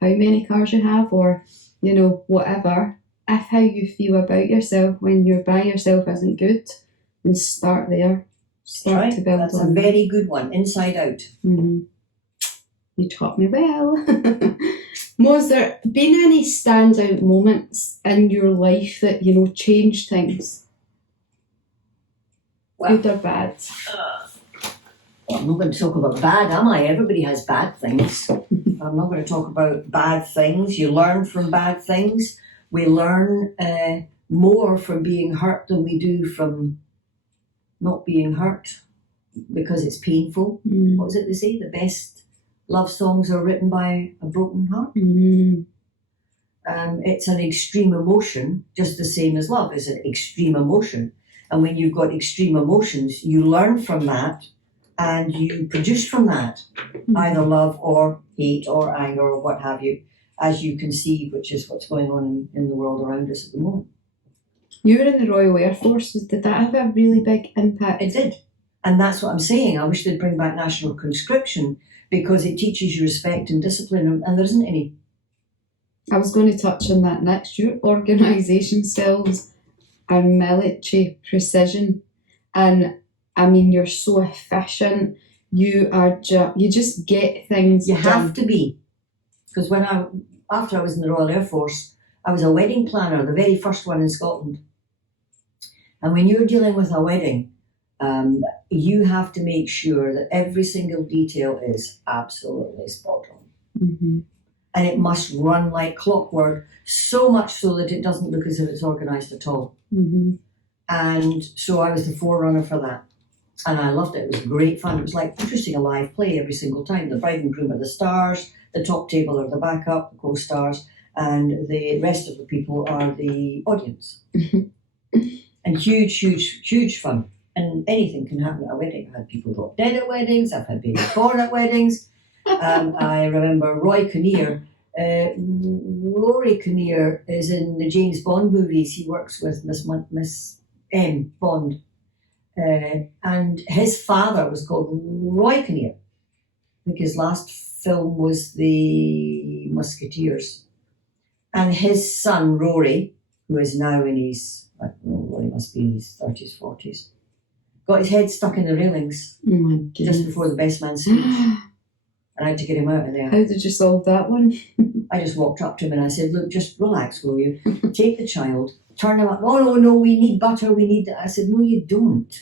how many cars you have or, you know, whatever. If how you feel about yourself when you're by yourself isn't good, then start there. Start to build That's on a very good one, inside out. You taught me well. Was there been any standout moments in your life that, you know, changed things? Well, good or bad? I'm not going to talk about bad, am I? Everybody has bad things. I'm not going to talk about bad things. You learn from bad things. We learn more from being hurt than we do from not being hurt, because it's painful. What was it they say? The best love songs are written by a broken heart. It's an extreme emotion, just the same as love is an extreme emotion. And when you've got extreme emotions, you learn from that and you produce from that either love or hate or anger or what have you, as you conceive, which is what's going on in the world around us at the moment. You were in the Royal Air Force. Did that have a really big impact? It did. And that's what I'm saying. I wish they'd bring back national conscription, because it teaches you respect and discipline, and there isn't any. I was going to touch on that next. Your organisation skills are military precision. And I mean, you're so efficient. You are you just get things You done. have to be. Because after I was in the Royal Air Force, I was a wedding planner, the very first one in Scotland. And when you're dealing with a wedding, you have to make sure that every single detail is absolutely spot on. And it must run like clockwork, so much so that it doesn't look as if it's organised at all. And so I was the forerunner for that. And I loved it. It was great fun. It was like producing a live play every single time. The bride and groom are the stars, the top table are the backup, the co-stars, and the rest of the people are the audience. And huge fun. And anything can happen at a wedding. I've had people drop dead at weddings. I've had babies born at weddings. I remember Roy Kinnear. Rory Kinnear is in the James Bond movies. He works with Miss M. Bond. And his father was called Roy Kinnear. I think his last film was The Musketeers. And his son, Rory, who is now in his, I don't know, Rory must be in his 30s, 40s, got his head stuck in the railings just before the best man speech. And I had to get him out of there. How did you solve that one? I just walked up to him and I said, look, just relax, will you? Take the child, turn him up. Oh, no, we need butter, we need that. I said, no, you don't.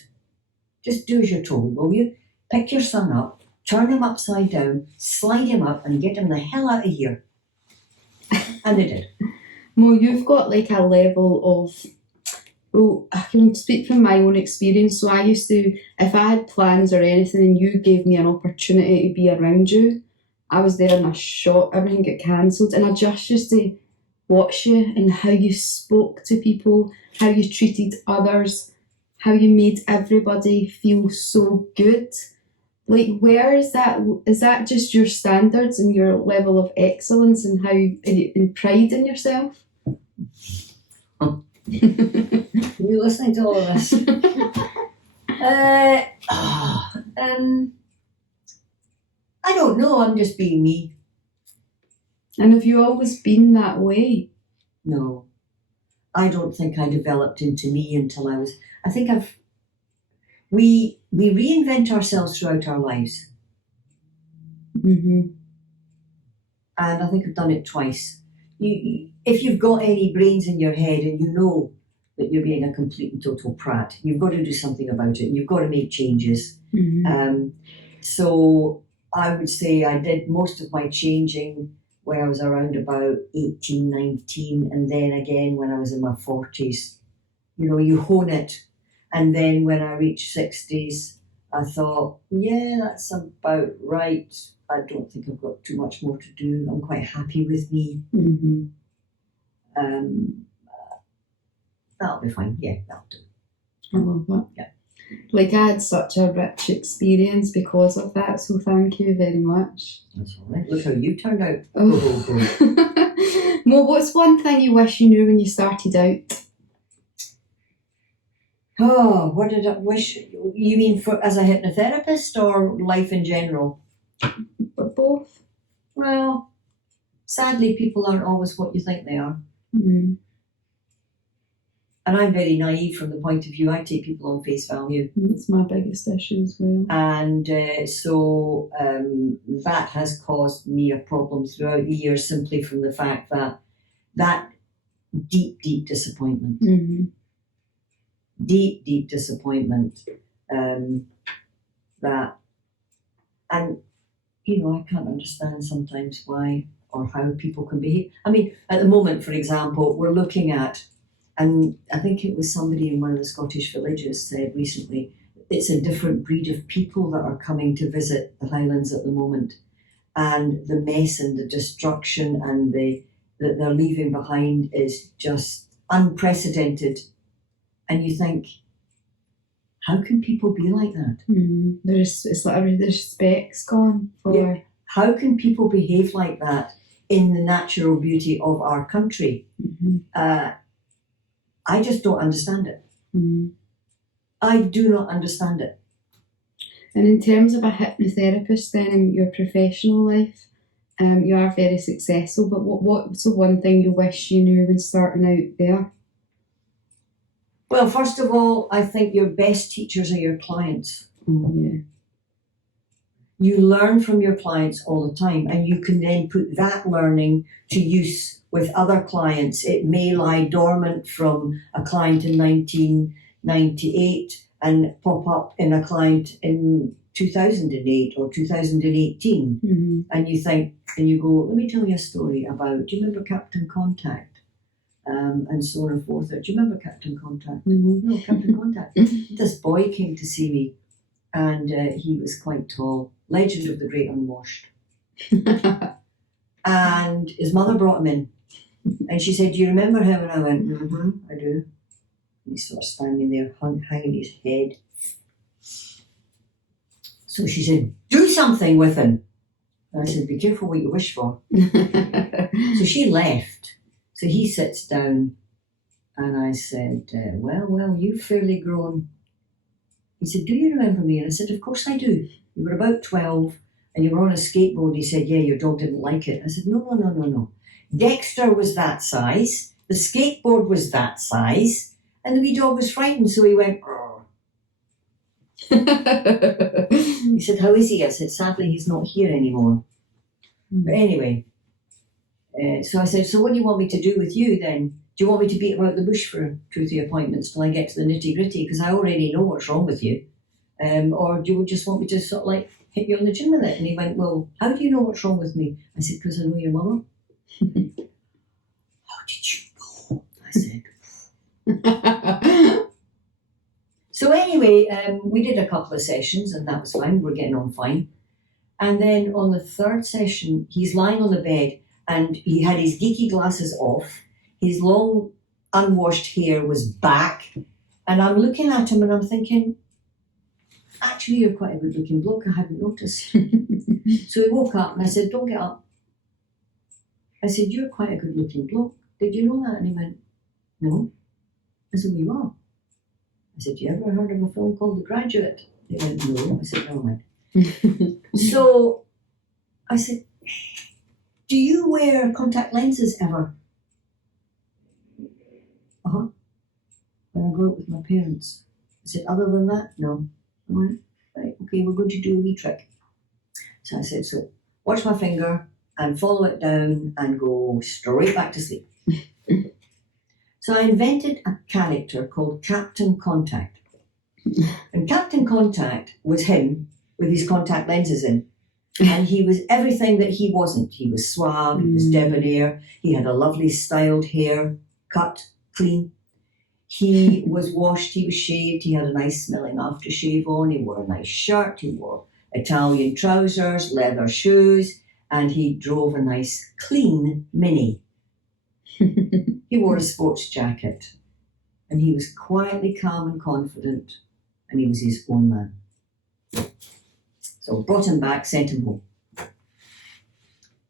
Just do as you're told, will you? Pick your son up, turn him upside down, slide him up and get him the hell out of here. And they did. Mo, you've got like a level of, well, I can speak from my own experience. So I used to, if I had plans or anything and you gave me an opportunity to be around you, I was there in a shot, everything got cancelled. And I just used to watch you and how you spoke to people, how you treated others, how you made everybody feel so good. Like, where is that? Is that just your standards and your level of excellence and how and pride in yourself? Are you listening to all of this? I don't know. I'm just being me. And have you always been that way? No, I don't think I developed into me until I was. I think we reinvent ourselves throughout our lives, Mm-hmm. and I think I've done it twice. If you've got any brains in your head and you know that you're being a complete and total prat, you've got to do something about it. And you've got to make changes. Mm-hmm. So I would say I did most of my changing when I was around about 18, 19, and then again when I was in my 40s. You know, you hone it. And then when I reached 60s, I thought, yeah, that's about right. I don't think I've got too much more to do. I'm quite happy with me. Mm-hmm. That'll be fine. Yeah, that'll do. I love that. Yeah. Like, I had such a rich experience because of that, so thank you very much. That's all right. Look how you turned out. Oh. Mo, what's one thing you wish you knew when you started out? Oh, what did I wish? You mean for as a hypnotherapist or life in general? Or both? Well, sadly, people aren't always what you think they are. Mm. And I'm very naive from the point of view, I take people on face value. That's my biggest issue as well. And so that has caused me a problem throughout the years simply from the fact that deep, deep disappointment. Mm-hmm. Deep, deep disappointment. That, and you know, I can't understand sometimes why or how people can behave. I mean, at the moment, for example, we're looking at, and I think it was somebody in one of the Scottish villages said recently, it's a different breed of people that are coming to visit the Highlands at the moment. And the mess and the destruction and that they're leaving behind is just unprecedented. And you think, how can people be like that? Mm-hmm. It's like the respect's gone for. Yeah. How can people behave like that in the natural beauty of our country? Mm-hmm. I just don't understand it. Mm-hmm. I do not understand it. And in terms of a hypnotherapist then in your professional life, you are very successful, but what's the one thing you wish you knew when starting out there? Well, first of all, I think your best teachers are your clients. Oh, yeah. You learn from your clients all the time, and you can then put that learning to use with other clients. It may lie dormant from a client in 1998 and pop up in a client in 2008 or 2018. Mm-hmm. And you think, and you go, let me tell you a story about, do you remember Captain Contact? And so on and forth. Do you remember Captain Contact? Mm-hmm. No, Captain Contact. This boy came to see me, and he was quite tall. Legend of the Great Unwashed. And his mother brought him in, and she said, do you remember him? And I went, mm-hmm, I do. And he's sort of standing there, hanging his head. So she said, do something with him. And I said, be careful what you wish for. So she left. So he sits down, and I said, well, you've fairly grown. He said, do you remember me? And I said, of course I do. You were about 12, and you were on a skateboard. He said, yeah, your dog didn't like it. I said, no. Dexter was that size, the skateboard was that size, and the wee dog was frightened, so he went, "Arr." He said, how is he? I said, sadly, he's not here anymore. But anyway, so I said, so what do you want me to do with you then? Do you want me to beat about the bush for 2 or 3 appointments till I get to the nitty gritty? Because I already know what's wrong with you. Or do you just want me to sort of like hit you on the chin with it? And he went, well, how do you know what's wrong with me? I said, because I know your mother. How did you know? I said. So anyway, we did a couple of sessions, and that was fine. We're getting on fine. And then on the third session, he's lying on the bed, and he had his geeky glasses off. His long, unwashed hair was back. And I'm looking at him and I'm thinking, actually, you're quite a good-looking bloke. I hadn't noticed. So he woke up and I said, don't get up. I said, you're quite a good-looking bloke. Did you know that? And he went, no. I said, well, you are. I said, you ever heard of a film called The Graduate? He went, no. I said, never mind. So I said, do you wear contact lenses ever? Uh-huh. When I go out with my parents. I said, other than that, no. I went, right, okay, we're going to do a wee trick. So I said, so watch my finger and follow it down and go straight back to sleep. So I invented a character called Captain Contact. And Captain Contact was him with his contact lenses in. And he was everything that he wasn't. He was suave, he was debonair, he had a lovely styled hair, cut, clean. He was washed, he was shaved, he had a nice smelling aftershave on, he wore a nice shirt, he wore Italian trousers, leather shoes, and he drove a nice clean Mini. He wore a sports jacket, and he was quietly calm and confident, and he was his own man. So brought him back, sent him home.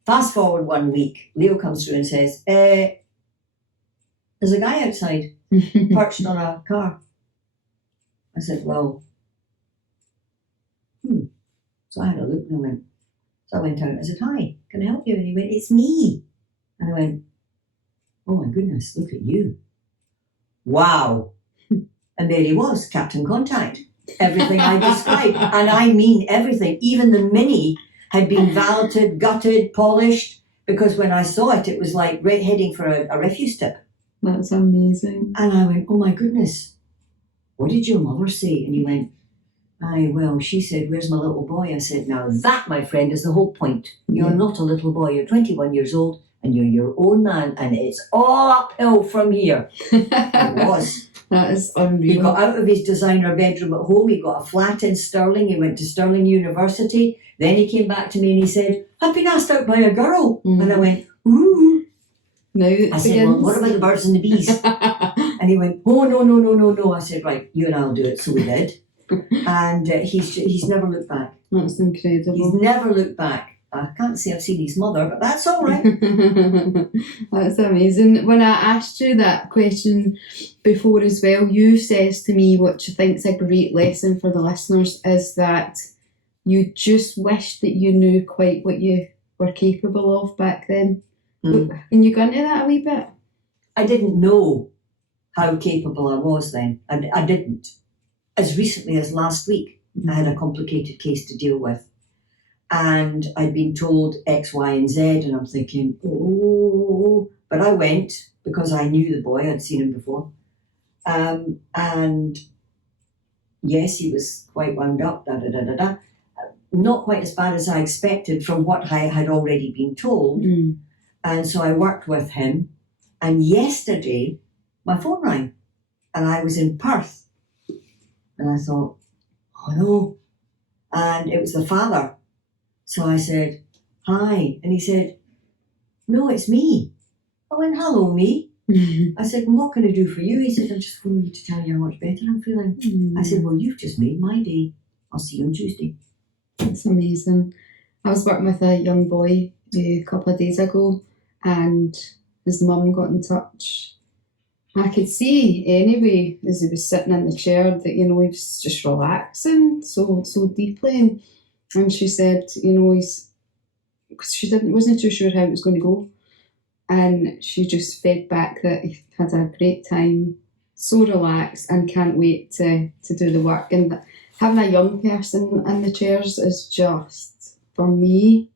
Fast forward 1 week, Leo comes through and says, there's a guy outside perched on a car. I said, well, So I had a look and I went out and I said, hi, can I help you? And he went, it's me. And I went, oh my goodness, look at you. Wow. And there he was, Captain Contact. Everything I described. And I mean everything. Even the Mini had been valeted, gutted, polished, because when I saw it, it was like heading for a refuse tip. That's amazing. And I went, oh my goodness, what did your mother say? And he went, aye, well, she said, where's my little boy? I said, now that, my friend, is the whole point. You're not a little boy. You're 21 years old and you're your own man, and it's all uphill from here. It was. That is unreal. He got out of his designer bedroom at home. He got a flat in Stirling. He went to Stirling University. Then he came back to me and he said, I've been asked out by a girl. And I went, ooh. Now it I said, well, what about the birds and the bees? And he went, oh, no. I said, right, you and I'll do it. So we did. And he's never looked back. That's incredible. He's never looked back. I can't say I've seen his mother, but that's all right. That's amazing. When I asked you that question before as well, you says to me, which I think is a great lesson for the listeners, is that you just wished that you knew quite what you were capable of back then. Can you go into that a wee bit? I didn't know how capable I was then. I didn't. As recently as last week, I had a complicated case to deal with. And I'd been told X, Y, and Z, and I'm thinking, oh. But I went because I knew the boy, I'd seen him before. And yes, he was quite wound up, Not quite as bad as I expected from what I had already been told. And so I worked with him. And yesterday, my phone rang, and I was in Perth. And I thought, oh no. And it was the father. So I said, hi. And he said, no, it's me. I went, hello, me. I said, what can I do for you? He said, I'm just phoning you to tell you how much better I'm feeling. I said, well, you've just made my day. I'll see you on Tuesday. That's amazing. I was working with a young boy a couple of days ago, and his mum got in touch. I could see anyway, as he was sitting in the chair, that, he was just relaxing so deeply. And she said, because she wasn't too sure how it was going to go. And she just fed back that he had a great time, so relaxed, and can't wait to do the work. And having a young person in the chairs is just, for me,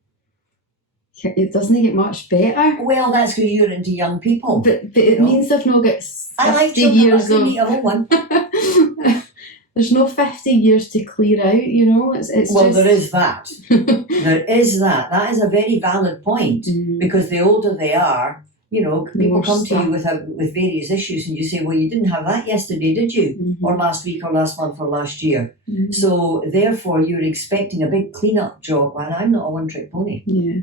it doesn't get much better. Well, that's because you're into young people. But it means they've not got 50 years of... I like one. There's no 50 years to clear out, It's well, just... there is that. There is that. That is a very valid point, because the older they are, people come to you with various issues, and you say, well, you didn't have that yesterday, did you? Or last week, or last month, or last year. So therefore, you're expecting a big clean-up job, and I'm not a one-trick pony. Yeah.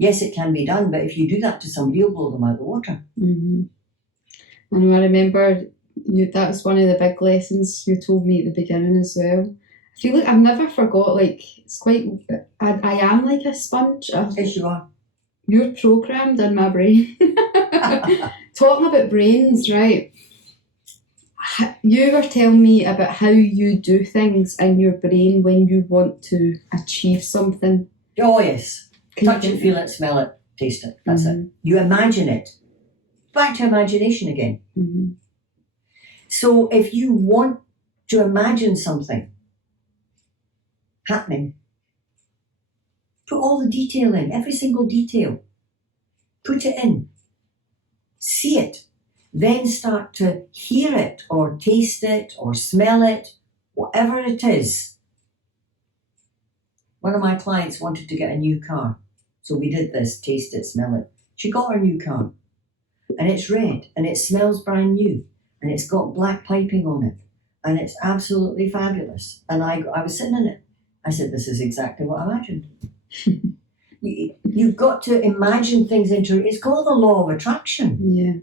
Yes, it can be done, but if you do that to somebody, you'll blow them out of the water. Mm-hmm. I know, I remember that was one of the big lessons you told me at the beginning as well. I feel like I've never forgot, like, it's quite, I am like a sponge. Yes, you are. You're programmed in my brain. Talking about brains, right? You were telling me about how you do things in your brain when you want to achieve something. Oh, yes. Touch you it, feel it, smell it, taste it. That's it. You imagine it. Back to imagination again. Mm-hmm. So if you want to imagine something happening, put all the detail in, every single detail. Put it in. See it. Then start to hear it or taste it or smell it, whatever it is. One of my clients wanted to get a new car. So we did this, taste it, smell it. She got her new car. And it's red and it smells brand new. And it's got black piping on it. And it's absolutely fabulous. And I was sitting in it. I said, this is exactly what I imagined. You've got to imagine things into it. It's called the law of attraction. Yeah.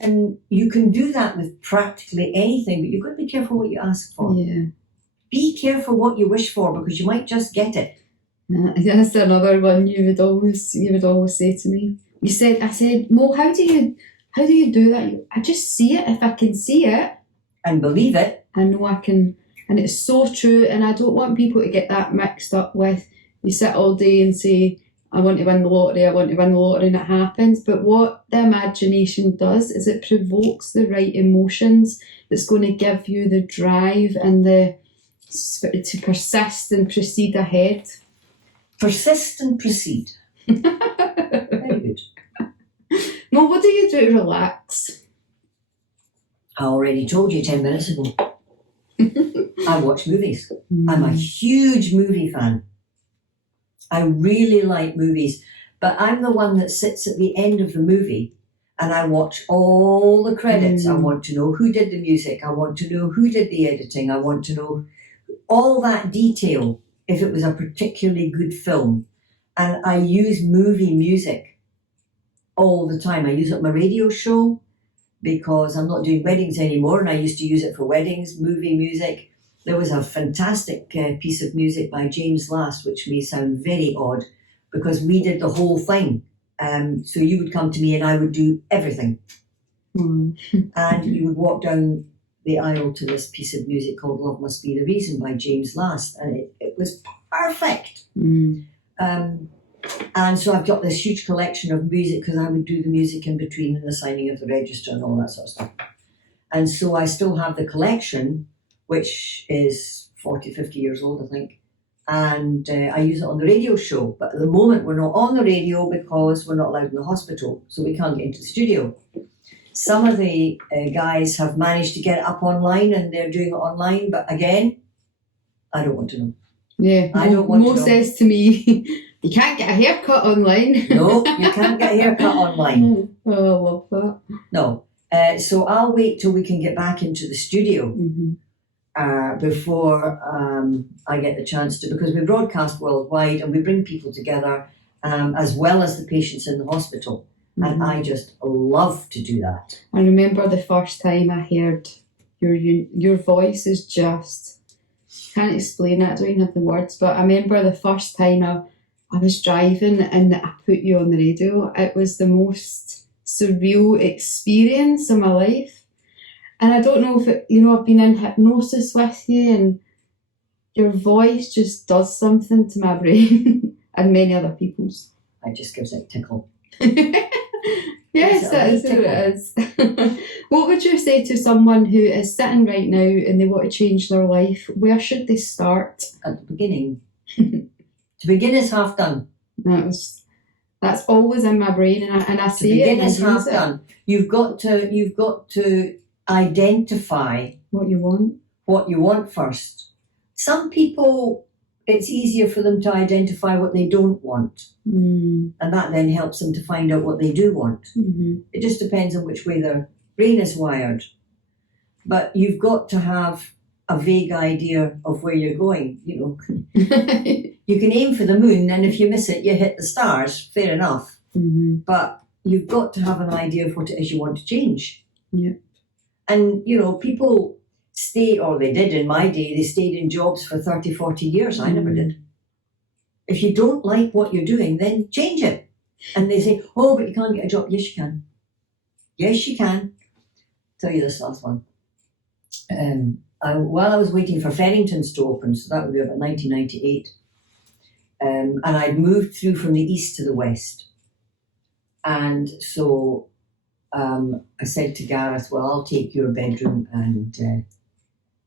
And you can do that with practically anything, but you've got to be careful what you ask for. Yeah. Be careful what you wish for, because you might just get it. That's another one you would always say to me. I said, Mo, how do you do that? I just see it. If I can see it and believe it, I know I can. And it's so true. And I don't want people to get that mixed up with, you sit all day and say, I want to win the lottery, and it happens. But what the imagination does is it provokes the right emotions that's going to give you the drive and to persist and proceed ahead. Persist and proceed. Very good. Well, what do you do to relax? I already told you 10 minutes ago. I watch movies. I'm a huge movie fan. I really like movies, but I'm the one that sits at the end of the movie and I watch all the credits. I want to know who did the music. I want to know who did the editing. I want to know all that detail if it was a particularly good film. And I use movie music all the time. I use it on my radio show because I'm not doing weddings anymore, and I used to use it for weddings, movie music. There was a fantastic piece of music by James Last, which may sound very odd, because we did the whole thing. So you would come to me and I would do everything. And you would walk down the aisle to this piece of music called Love Must Be the Reason by James Last. And it was perfect. And so I've got this huge collection of music because I would do the music in between and the signing of the register and all that sort of stuff. And so I still have the collection, which is 40, 50 years old, I think. And I use it on the radio show. But at the moment, we're not on the radio because we're not allowed in the hospital. So we can't get into the studio. Some of the guys have managed to get it up online and they're doing it online. But again, I don't want to know. Yeah, I don't want to know. Mo says to me, you can't get a haircut online. No, you can't get a haircut online. Oh, I love that. No. So I'll wait till we can get back into the studio. Before I get the chance to, because we broadcast worldwide and we bring people together as well as the patients in the hospital. And I just love to do that. I remember the first time I heard your voice is just, can't explain it, I don't even have the words, but I remember the first time I was driving and I put you on the radio. It was the most surreal experience of my life. And I don't know if I've been in hypnosis with you and your voice just does something to my brain and many other people's. It just gives it a tickle. Yes, that is who it is. What would you say to someone who is sitting right now and they want to change their life? Where should they start? At the beginning. To begin is half done. That's always in my brain, and I see it. To begin is half done. You've got to identify what you want first. Some people, it's easier for them to identify what they don't want, and that then helps them to find out what they do want. It just depends on which way their brain is wired. But you've got to have a vague idea of where you're going, you know. You can aim for the moon, and if you miss it, you hit the stars, fair enough. Mm-hmm. But you've got to have an idea of what it is you want to change. Yeah. And, you know, people stay, or they did in my day, they stayed in jobs for 30, 40 years. I never did. If you don't like what you're doing, then change it. And they say, oh, but you can't get a job. Yes, you can. Yes, you can. Tell you this last one. While I was waiting for Ferrington's to open, so that would be about 1998, and I'd moved through from the east to the west. And so I said to Gareth, well, I'll take your bedroom, and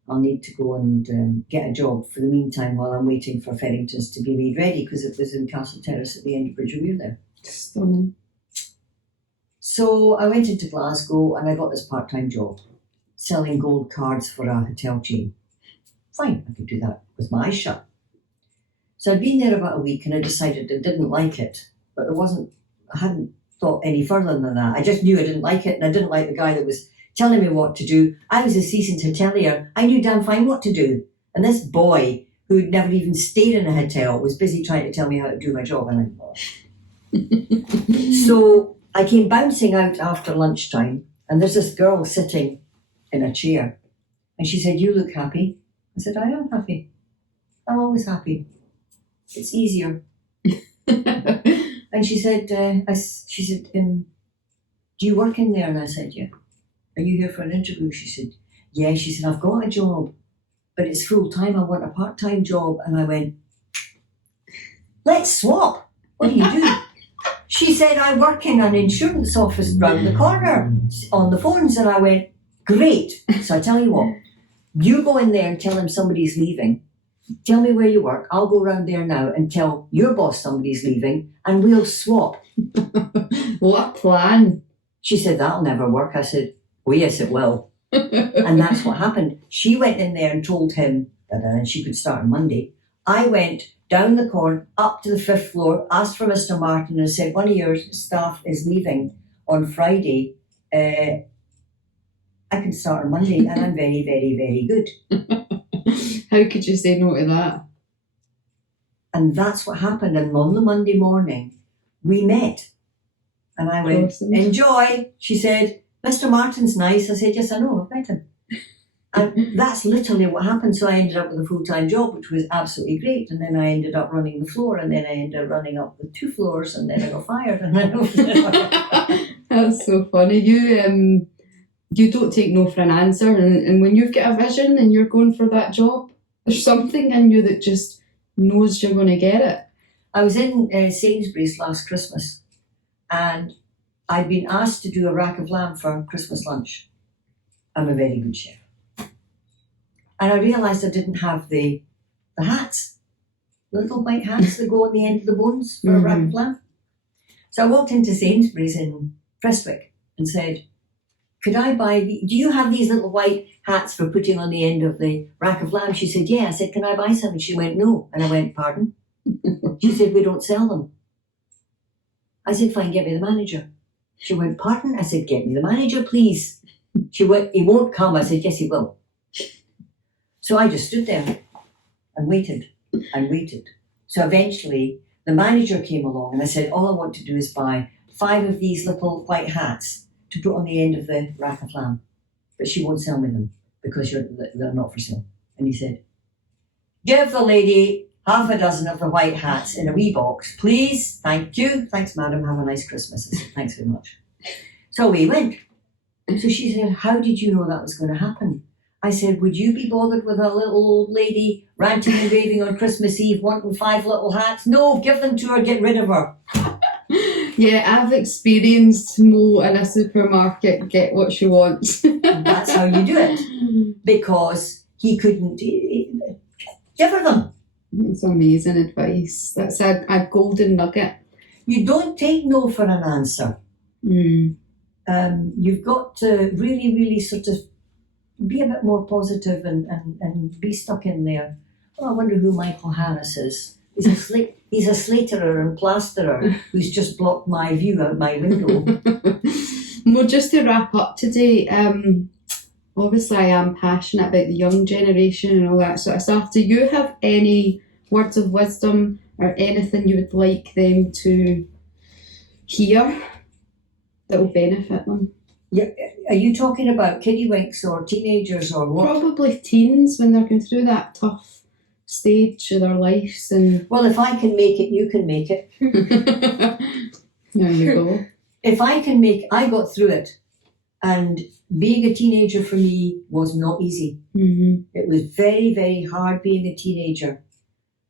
I'll need to go and get a job for the meantime while I'm waiting for Ferrington's to be made ready, because it was in Castle Terrace at the end of Bridge Weir there. Stunning. So I went into Glasgow and I got this part-time job selling gold cards for a hotel chain. Fine, I could do that with my eyes shut. So I'd been there about a week and I decided I didn't like it, but I hadn't thought any further than that. I just knew I didn't like it, and I didn't like the guy that was telling me what to do. I was a seasoned hotelier. I knew damn fine what to do. And this boy, who'd never even stayed in a hotel, was busy trying to tell me how to do my job. And so I came bouncing out after lunchtime, and there's this girl sitting in a chair. And she said, you look happy. I said, I am happy. I'm always happy. It's easier. And she said, do you work in there? And I said, yeah. Are you here for an interview? She said, yeah. She said, I've got a job, but it's full time. I want a part-time job. And I went, let's swap. What do you do? She said, I work in an insurance office round the corner on the phones. And I went, great. So I tell you what, you go in there and tell him somebody's leaving. Tell me where you work. I'll go round there now and tell your boss somebody's leaving, and we'll swap. What a plan. She said, that'll never work. I said, oh yes, it will. And that's what happened. She went in there and told him that she could start on Monday. I went down the corridor, up to the 5th floor, asked for Mr. Martin, and said, one of your staff is leaving on Friday. I can start on Monday, and I'm very, very, very good. How could you say no to that? And that's what happened. And on the Monday morning, we met. And I went, awesome. Enjoy. She said, Mr. Martin's nice. I said, yes, I know, I've met him. And that's literally what happened. So I ended up with a full-time job, which was absolutely great. And then I ended up running the floor, and then I ended up running up the 2 floors, and then I got fired. And That's so funny. You don't take no for an answer. And when you've got a vision and you're going for that job, there's something in you that just knows you're going to get it. I was in Sainsbury's last Christmas, and I'd been asked to do a rack of lamb for Christmas lunch. I'm a very good chef. And I realised I didn't have the hats, the little white hats that go on the end of the bones for a rack of lamb. So I walked into Sainsbury's in Prestwick and said, could I buy, do you have these little white hats for putting on the end of the rack of lamb? She said, yeah. I said, can I buy some? And she went, no. And I went, pardon? She said, we don't sell them. I said, fine, get me the manager. She went, pardon? I said, get me the manager, please. She went, he won't come. I said, yes, he will. So I just stood there and waited and waited. So eventually the manager came along, and I said, all I want to do is buy 5 of these little white hats to put on the end of the rack of lamb. But she won't sell me them because they're not for sale. And he said, give the lady half a dozen of the white hats in a wee box, please. Thank you. Thanks, madam. Have a nice Christmas. I said, thanks very much. So we went. So she said, how did you know that was going to happen? I said, would you be bothered with a little old lady ranting and raving on Christmas Eve wanting 5 little hats? No, give them to her, get rid of her. Yeah, I've experienced Mo in a supermarket get what she wants. That's how you do it. Because he couldn't give her them. That's amazing advice. That's a golden nugget. You don't take no for an answer. You've got to really, really sort of be a bit more positive and be stuck in there. Oh, I wonder who Michael Harris is. He's a slaterer and plasterer who's just blocked my view out my window. Well, just to wrap up today, obviously I am passionate about the young generation and all that sort of stuff. Do you have any words of wisdom or anything you would like them to hear that will benefit them? Yeah, are you talking about kiddywinks or teenagers or what? Probably teens when they're going through that tough stage of their lives. And Well, if I can make it, you can make it. there you go. If I can make, I got through it, and being a teenager for me was not easy. Mm-hmm. It was very, very hard being a teenager.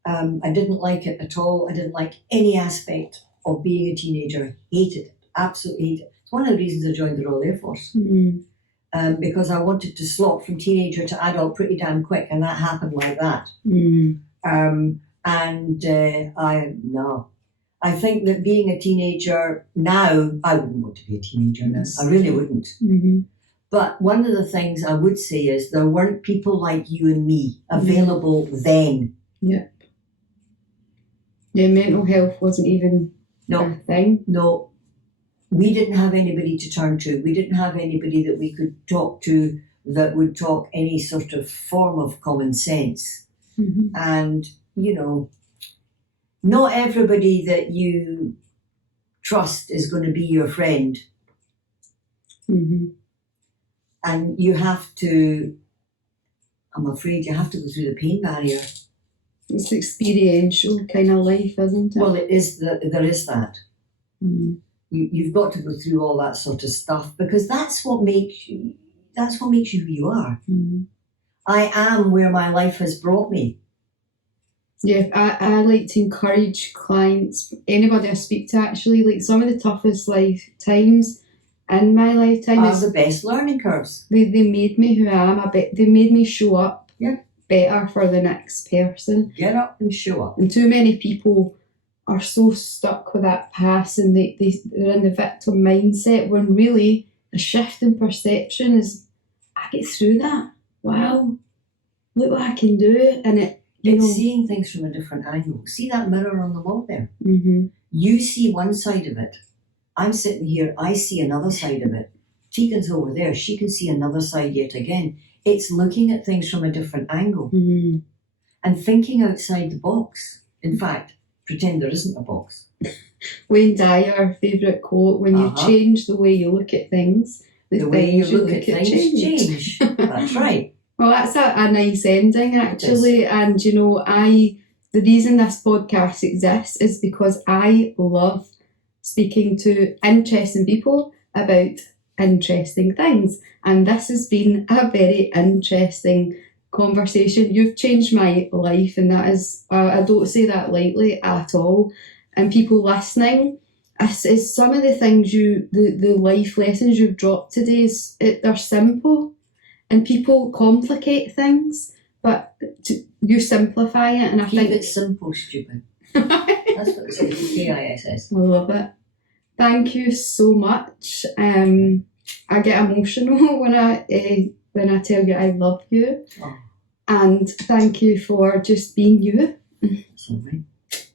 I didn't like it at all. I didn't like any aspect of being a teenager. I hated it, absolutely hated it. It's one of the reasons I joined the Royal Air Force. Mm-hmm. Because I wanted to slot from teenager to adult pretty damn quick, and that happened like that. Mm-hmm. I think that being a teenager now, I wouldn't want to be a teenager now. I really wouldn't. Mm-hmm. But one of the things I would say is there weren't people like you and me available then. Yeah. Yeah, mental health wasn't even a thing. No. We didn't have anybody to turn to. We didn't have anybody that we could talk to that would talk any sort of form of common sense. Mm-hmm. And, you know, not everybody that you trust is going to be your friend. Mm-hmm. And you have to, I'm afraid you have to go through the pain barrier. It's experiential kind of life, isn't it? Well, there is that. Mm-hmm. You've got to go through all that sort of stuff, because that's what makes you who you are. Mm-hmm. I am where my life has brought me. Yeah, I like to encourage clients, anybody I speak to actually, like some of the toughest life times in my lifetime Are the best learning curves. They made me who I am. They made me show up better for the next person. Get up and show up. And too many people are so stuck with that past, and they're in the victim mindset, when really a shift in perception is, I get through that. Wow, look what I can do. And it's seeing things from a different angle. See that mirror on the wall there? Mm-hmm. You see one side of it. I'm sitting here, I see another side of it. Tegan's over there, she can see another side yet again. It's looking at things from a different angle. Mm-hmm. And thinking outside the box. In fact, pretend there isn't a box. Wayne Dyer, favourite quote, when you change the way you look at things, the way you look at things change. That's right. Well, that's a nice ending, actually. And, you know, the reason this podcast exists is because I love speaking to interesting people about interesting things. And this has been a very interesting conversation. You've changed my life, and that is, I don't say that lightly at all. And people listening, is some of the things the life lessons you've dropped today, they're simple. And people complicate things, but you simplify it, and I think it's simple, stupid. That's what it says, KISS. I love it. Thank you so much. I get emotional when I tell you I love you, and thank you for just being you. That's all right.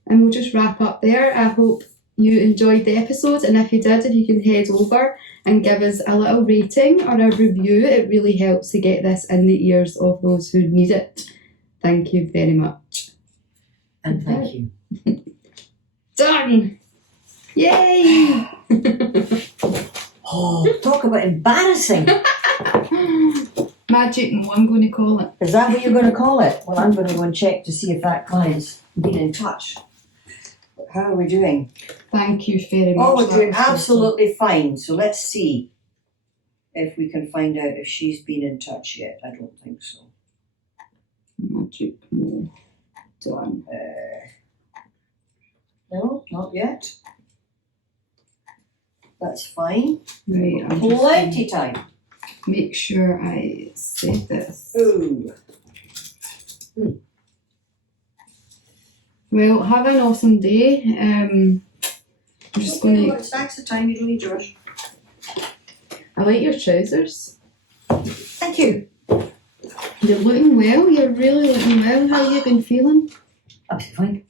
And we'll just wrap up there. I hope you enjoyed the episode, and if you did, if you can head over and give us a little rating or a review, it really helps to get this in the ears of those who need it. Thank you very much. And thank you. Done! Yay! Oh, talk about embarrassing. Magic Mo, I'm going to call it. Is that what you're going to call it? Well, I'm going to go and check to see if that client's been in touch. How are we doing? Thank you very much. Oh, we're doing absolutely fine. So let's see if we can find out if she's been in touch yet. I don't think so. Magic Mo. Done. No, not yet. That's fine. Right, I'm Plenty time. Make sure I say this. Ooh. Well, have an awesome day. I'm just going to... Stacks of time, you don't need yours. I like your trousers. Thank you. You're looking well. You're really looking well. How have you been feeling? I'm fine.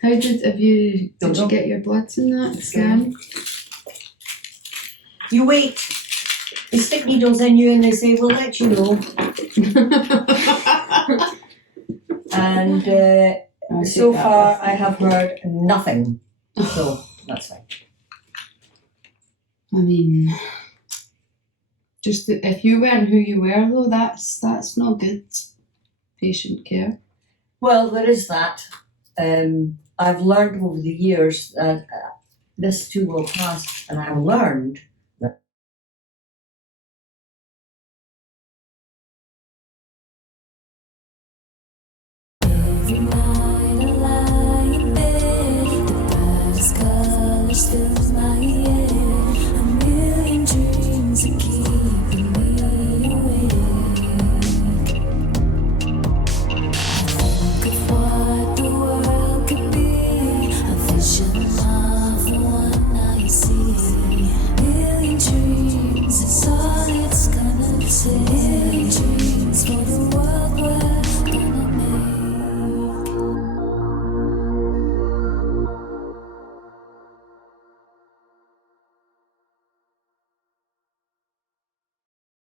How did you get your bloods in that scan? You wait. They stick needles in you and they say, we'll let you know. And so far I have heard nothing. So that's fine. I mean, just if you weren't who you were though, that's not good patient care. Well, there is that. I've learned over the years that this too will pass, and I've learned that Every night I lie in bed, the brightest colors fill